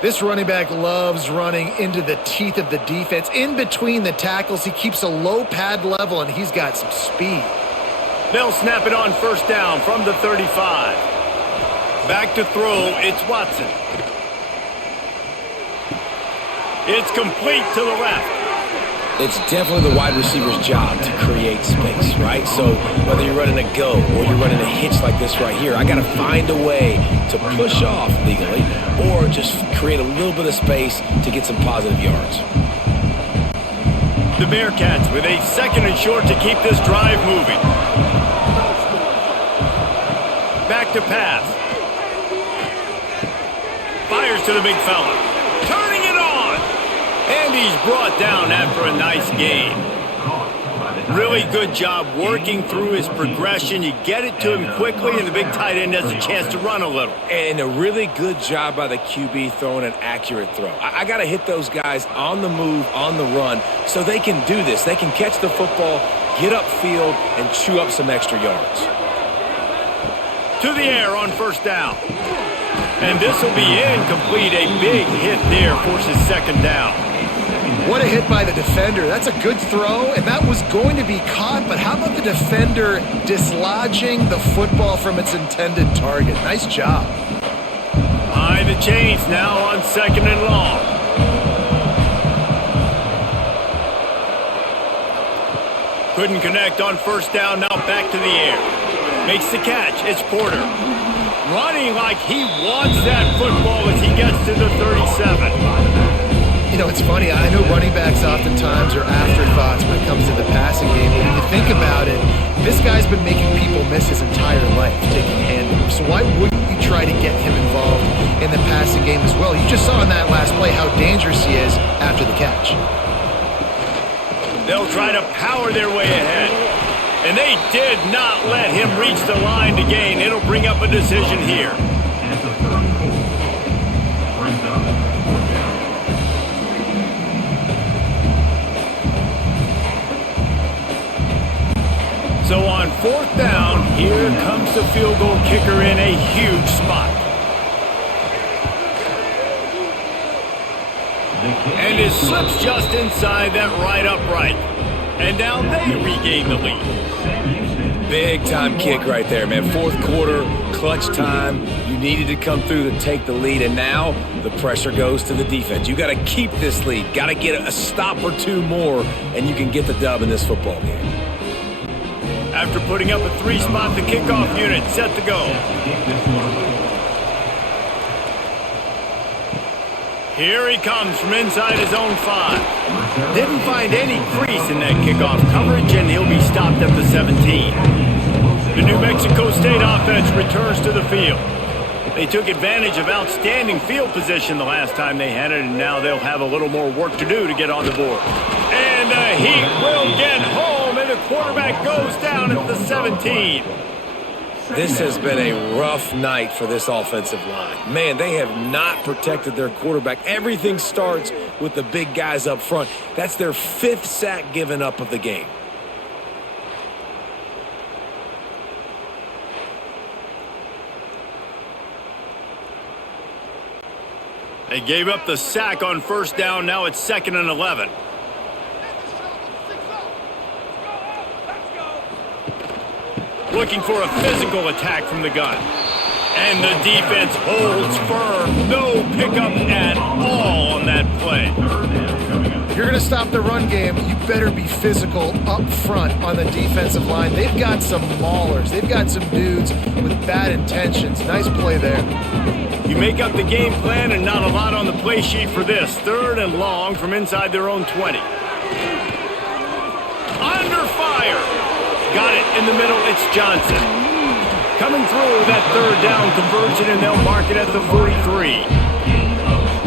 This running back loves running into the teeth of the defense. In between the tackles, he keeps a low pad level, and he's got some speed. They'll snap it on 1st down from the 35. Back to throw, it's Watson. It's complete to the left. It's definitely the wide receiver's job to create space, right? So whether you're running a go or you're running a hitch like this right here, I got to find a way to push off legally or just create a little bit of space to get some positive yards. The Bearcats with a 2nd and short to keep this drive moving. Back to pass. Fires to the big fella. Turning it on. And he's brought down after a nice gain. Really good job working through his progression. You get it to him quickly, and the big tight end has a chance to run a little. And a really good job by the QB throwing an accurate throw. I got to hit those guys on the move, on the run, so they can do this. They can catch the football, get upfield, and chew up some extra yards. To the air on 1st down. And this will be incomplete. A big hit there forces 2nd down. What a hit by the defender. That's a good throw, and that was going to be caught, but how about the defender dislodging the football from its intended target? Nice job. High the chains now on 2nd and long. Couldn't connect on 1st down, now back to the air. Makes the catch, it's Porter. Running like he wants that football as he gets to the 37. You know, it's funny. I know running backs oftentimes are afterthoughts when it comes to the passing game. But when you think about it, this guy's been making people miss his entire life taking handoffs. So why wouldn't you try to get him involved in the passing game as well? You just saw in that last play how dangerous he is after the catch. They'll try to power their way ahead. And they did not let him reach the line to gain. It'll bring up a decision here. At the 34. Brings up 4th down. So on 4th down, here comes the field goal kicker in a huge spot. And it slips just inside that right upright. And now they regain the lead. Big time kick right there, man. 4th quarter, clutch time. You needed to come through to take the lead, and now the pressure goes to the defense. You got to keep this lead. Got to get a stop or two more, and you can get the dub in this football game. after putting up a 3-spot, the kickoff unit set to go. Here he comes from inside his own 5. Didn't find any crease in that kickoff coverage, and he'll be stopped at the 17. The New Mexico State offense returns to the field. They took advantage of outstanding field position the last time they had it, and now they'll have a little more work to do to get on the board. And he will get home, and the quarterback goes down at the 17. This has been a rough night for this offensive line. Man, they have not protected their quarterback. Everything starts with the big guys up front. That's their 5th sack given up of the game. They gave up the sack on first down. Now it's 2nd and 11. Looking for a physical attack from the gun. And the defense holds firm. No pickup at all on that play. If you're going to stop the run game, you better be physical up front on the defensive line. They've got some maulers. They've got some dudes with bad intentions. Nice play there. You make up the game plan and not a lot on the play sheet for this. 3rd and long from inside their own 20. Under fire. Got it in the middle. It's Johnson. Coming through that 3rd down conversion, and they'll mark it at the 43.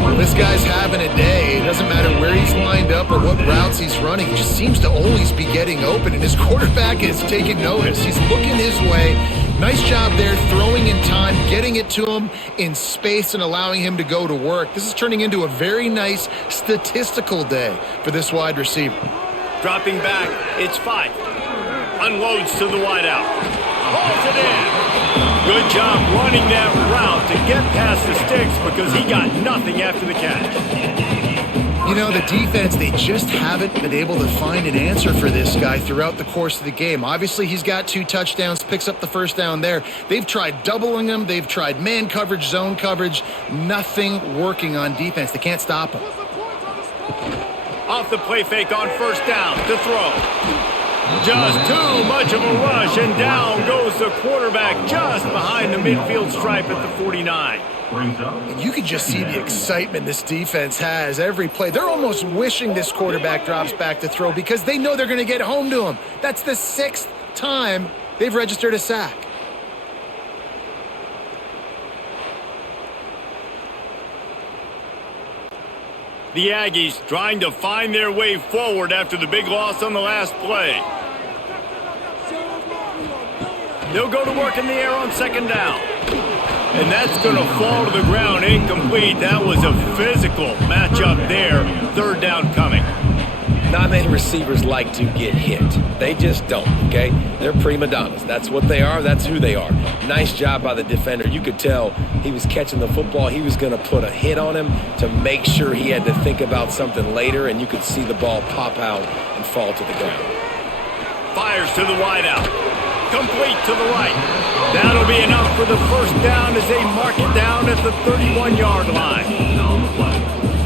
Well, this guy's having a day. It doesn't matter where he's lined up or what routes he's running. He just seems to always be getting open, and his quarterback is taking notice. He's looking his way. Nice job there, throwing in time, getting it to him in space and allowing him to go to work. This is turning into a very nice statistical day for this wide receiver. Dropping back, it's 5. Unloads to the wideout. Hauls it in. Good job running that route to get past the sticks because he got nothing after the catch. You know, the defense, they just haven't been able to find an answer for this guy throughout the course of the game. Obviously, he's got 2 touchdowns, picks up the first down there. They've tried doubling him. They've tried man coverage, zone coverage. Nothing working on defense. They can't stop him. Off the play fake on first down to throw. Just too much of a rush, and down goes the quarterback just behind the midfield stripe at the 49. And you can just see the excitement this defense has every play. They're almost wishing this quarterback drops back to throw because they know they're going to get home to him. That's the 6th time they've registered a sack. The Aggies trying to find their way forward after the big loss on the last play. They'll go to work in the air on 2nd down. And that's going to fall to the ground incomplete. That was a physical matchup there. 3rd down coming. Not many receivers like to get hit. They just don't, okay? They're prima donnas. That's what they are. That's who they are. Nice job by the defender. You could tell he was catching the football. He was going to put a hit on him to make sure he had to think about something later, and you could see the ball pop out and fall to the ground. Fires to the wideout. Complete to the right. That'll be enough for the first down as they mark it down at the 31-yard line.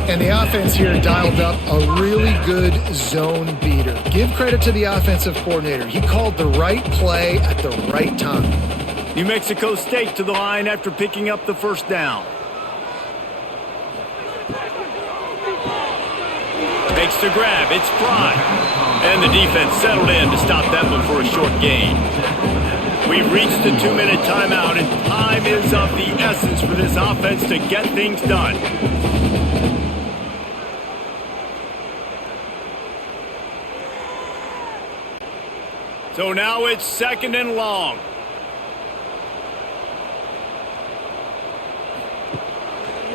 And the offense here dialed up a really good zone beater. Give credit to the offensive coordinator. He called the right play at the right time. New Mexico State to the line after picking up the first down. Makes the grab. It's Fry. And the defense settled in to stop that one for a short gain. We've reached the 2-minute timeout, and time is of the essence for this offense to get things done. So now it's 2nd and long.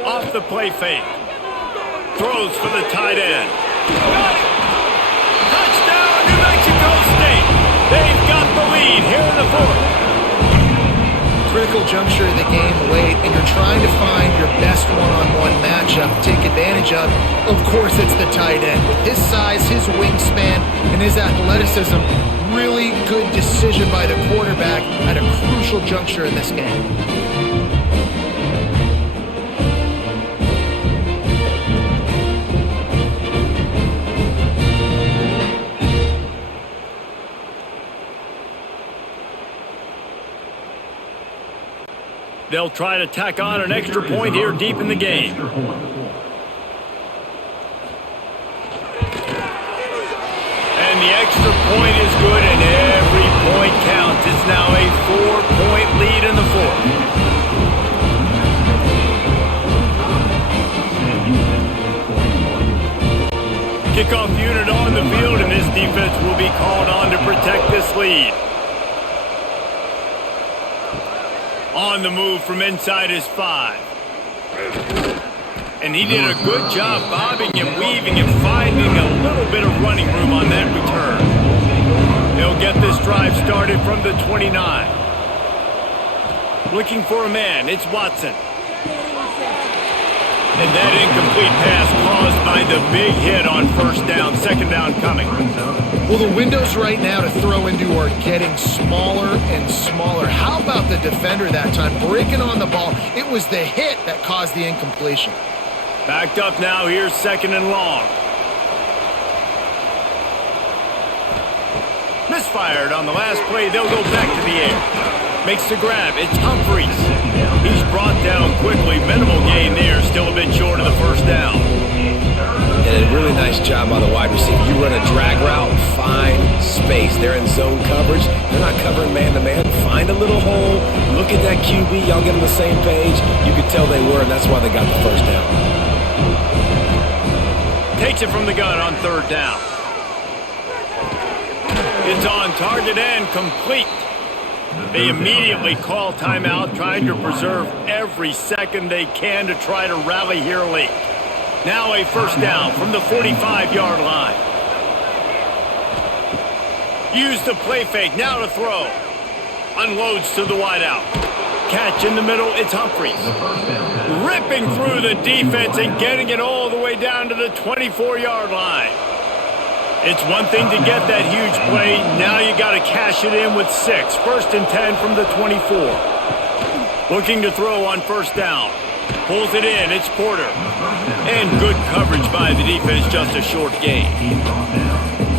Off the play fake. Throws for the tight end. Touchdown, New Mexico State. They've got the lead here in the 4th. Critical juncture of the game late, and you're trying to find your best one-on-one matchup to take advantage of. Of course, it's the tight end. With his size, his wingspan, and his athleticism, really good decision by the quarterback at a crucial juncture in this game. They'll try to tack on an extra point here deep in the game. Extra point. And the extra point is good, and every point counts. It's now a 4-point lead in the fourth. Kickoff unit on the field, and this defense will be called on to protect this lead. On the move from inside his 5. And he did a good job bobbing and weaving and finding a little bit of running room on that return. He'll get this drive started from the 29. Looking for a man, it's Watson. And that incomplete pass caused by the big hit on first down, second down coming. Well, the windows right now to throw into are getting smaller and smaller. How about the defender that time breaking on the ball? It was the hit that caused the incompletion. Backed up now, here's second and long. Misfired on the last play, they'll go back to the air. Makes the grab, it's Humphries. He's brought down quickly, minimal gain there, still a bit short of the first down. And a really nice job by the wide receiver. You run a drag route, find space. They're in zone coverage. They're not covering man-to-man. Find a little hole. Look at that QB. Y'all get on the same page. You could tell they were, and that's why they got the first down. Takes it from the gun on third down. It's on target and complete. They immediately call timeout, trying to preserve every second they can to try to rally here late. Now a first down from the 45-yard line. Use the play fake, now to throw. Unloads to the wideout. Catch in the middle, it's Humphries. Ripping through the defense and getting it all the way down to the 24-yard line. It's one thing to get that huge play. Now you got to cash it in with 6. First and 10 from the 24. Looking to throw on first down. Pulls it in. It's Porter. And good coverage by the defense. Just a short gain.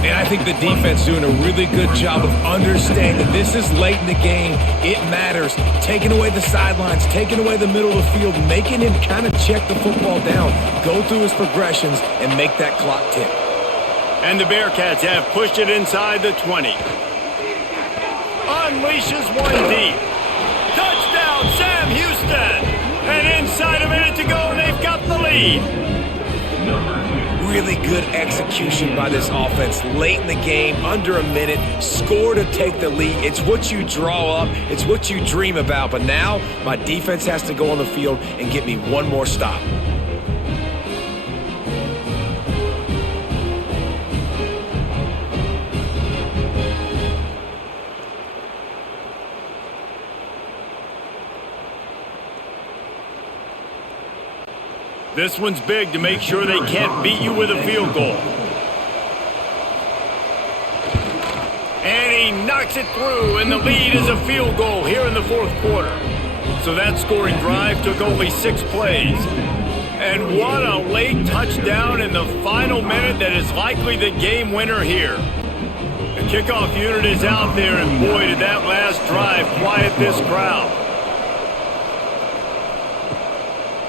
And I think the defense doing a really good job of understanding this is late in the game. It matters. Taking away the sidelines, taking away the middle of the field, making him kind of check the football down, go through his progressions, and make that clock tick. And the Bearcats have pushed it inside the 20. Unleashes one deep. Touchdown, Sam Houston! And inside a minute to go, and they've got the lead. Really good execution by this offense late in the game, under a minute, score to take the lead. It's what you draw up, it's what you dream about, but now my defense has to go on the field and get me one more stop. This one's big to make sure they can't beat you with a field goal. And he knocks it through, and the lead is a field goal here in the fourth quarter. So that scoring drive took only 6 plays. And what a late touchdown in the final minute that is likely the game winner here. The kickoff unit is out there, and boy, did that last drive quiet this crowd.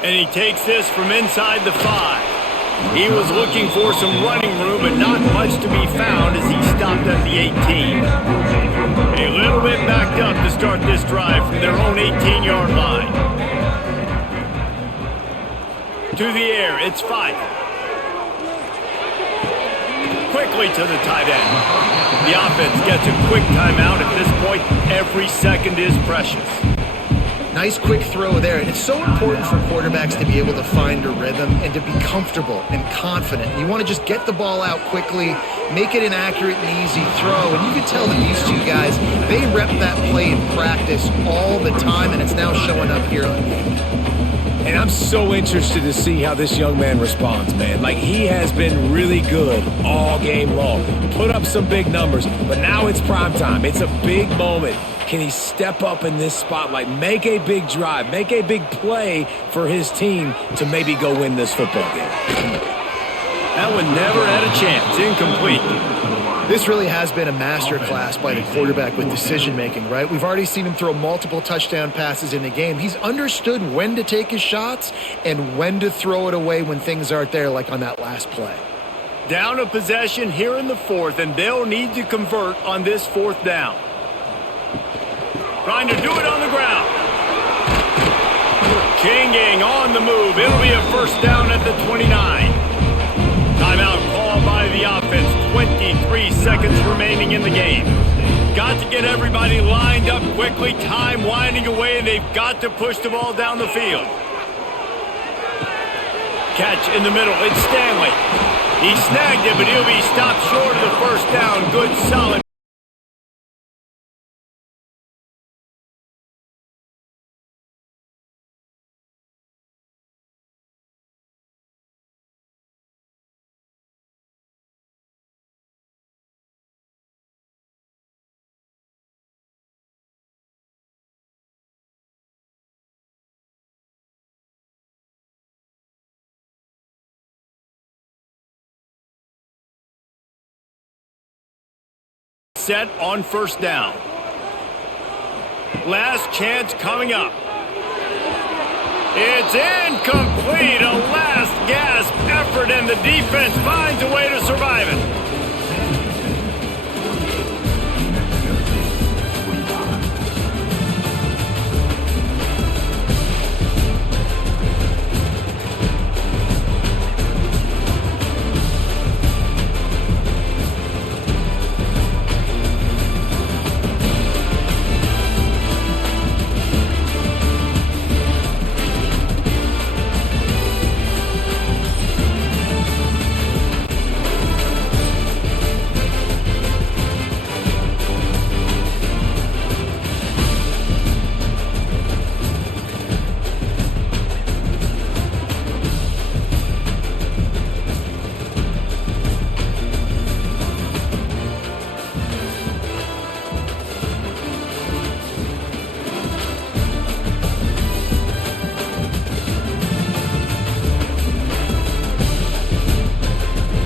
And he takes this from inside the 5. He was looking for some running room, but not much to be found as he stopped at the 18. A little bit backed up to start this drive from their own 18-yard line. To the air, it's 5. Quickly to the tight end. The offense gets a quick timeout. At this point, every second is precious. Nice quick throw there. And it's so important for quarterbacks to be able to find a rhythm and to be comfortable and confident. You want to just get the ball out quickly, make it an accurate and easy throw. And you can tell that these two guys, they rep that play in practice all the time, and it's now showing up here on game. And I'm so interested to see how this young man responds, man. Like, he has been really good all game long. Put up some big numbers, but now it's prime time. It's a big moment. Can he step up in this spotlight, make a big drive, make a big play for his team to maybe go win this football game? That one never had a chance. Incomplete. This really has been a masterclass by the quarterback with decision-making, right? We've already seen him throw multiple touchdown passes in the game. He's understood when to take his shots and when to throw it away when things aren't there, like on that last play. Down a possession here in the fourth, and they'll need to convert on this fourth down. Trying to do it on the ground. King on the move. It'll be a first down at the 29. Timeout called by the offense. 23 seconds remaining in the game. Got to get everybody lined up quickly. Time winding away. They've got to push the ball down the field. Catch in the middle. It's Stanley. He snagged it, but he'll be stopped short of the first down. Good, solid. Set on first down. Last chance coming up. It's incomplete. A last gasp effort, and the defense finds a way to survive it.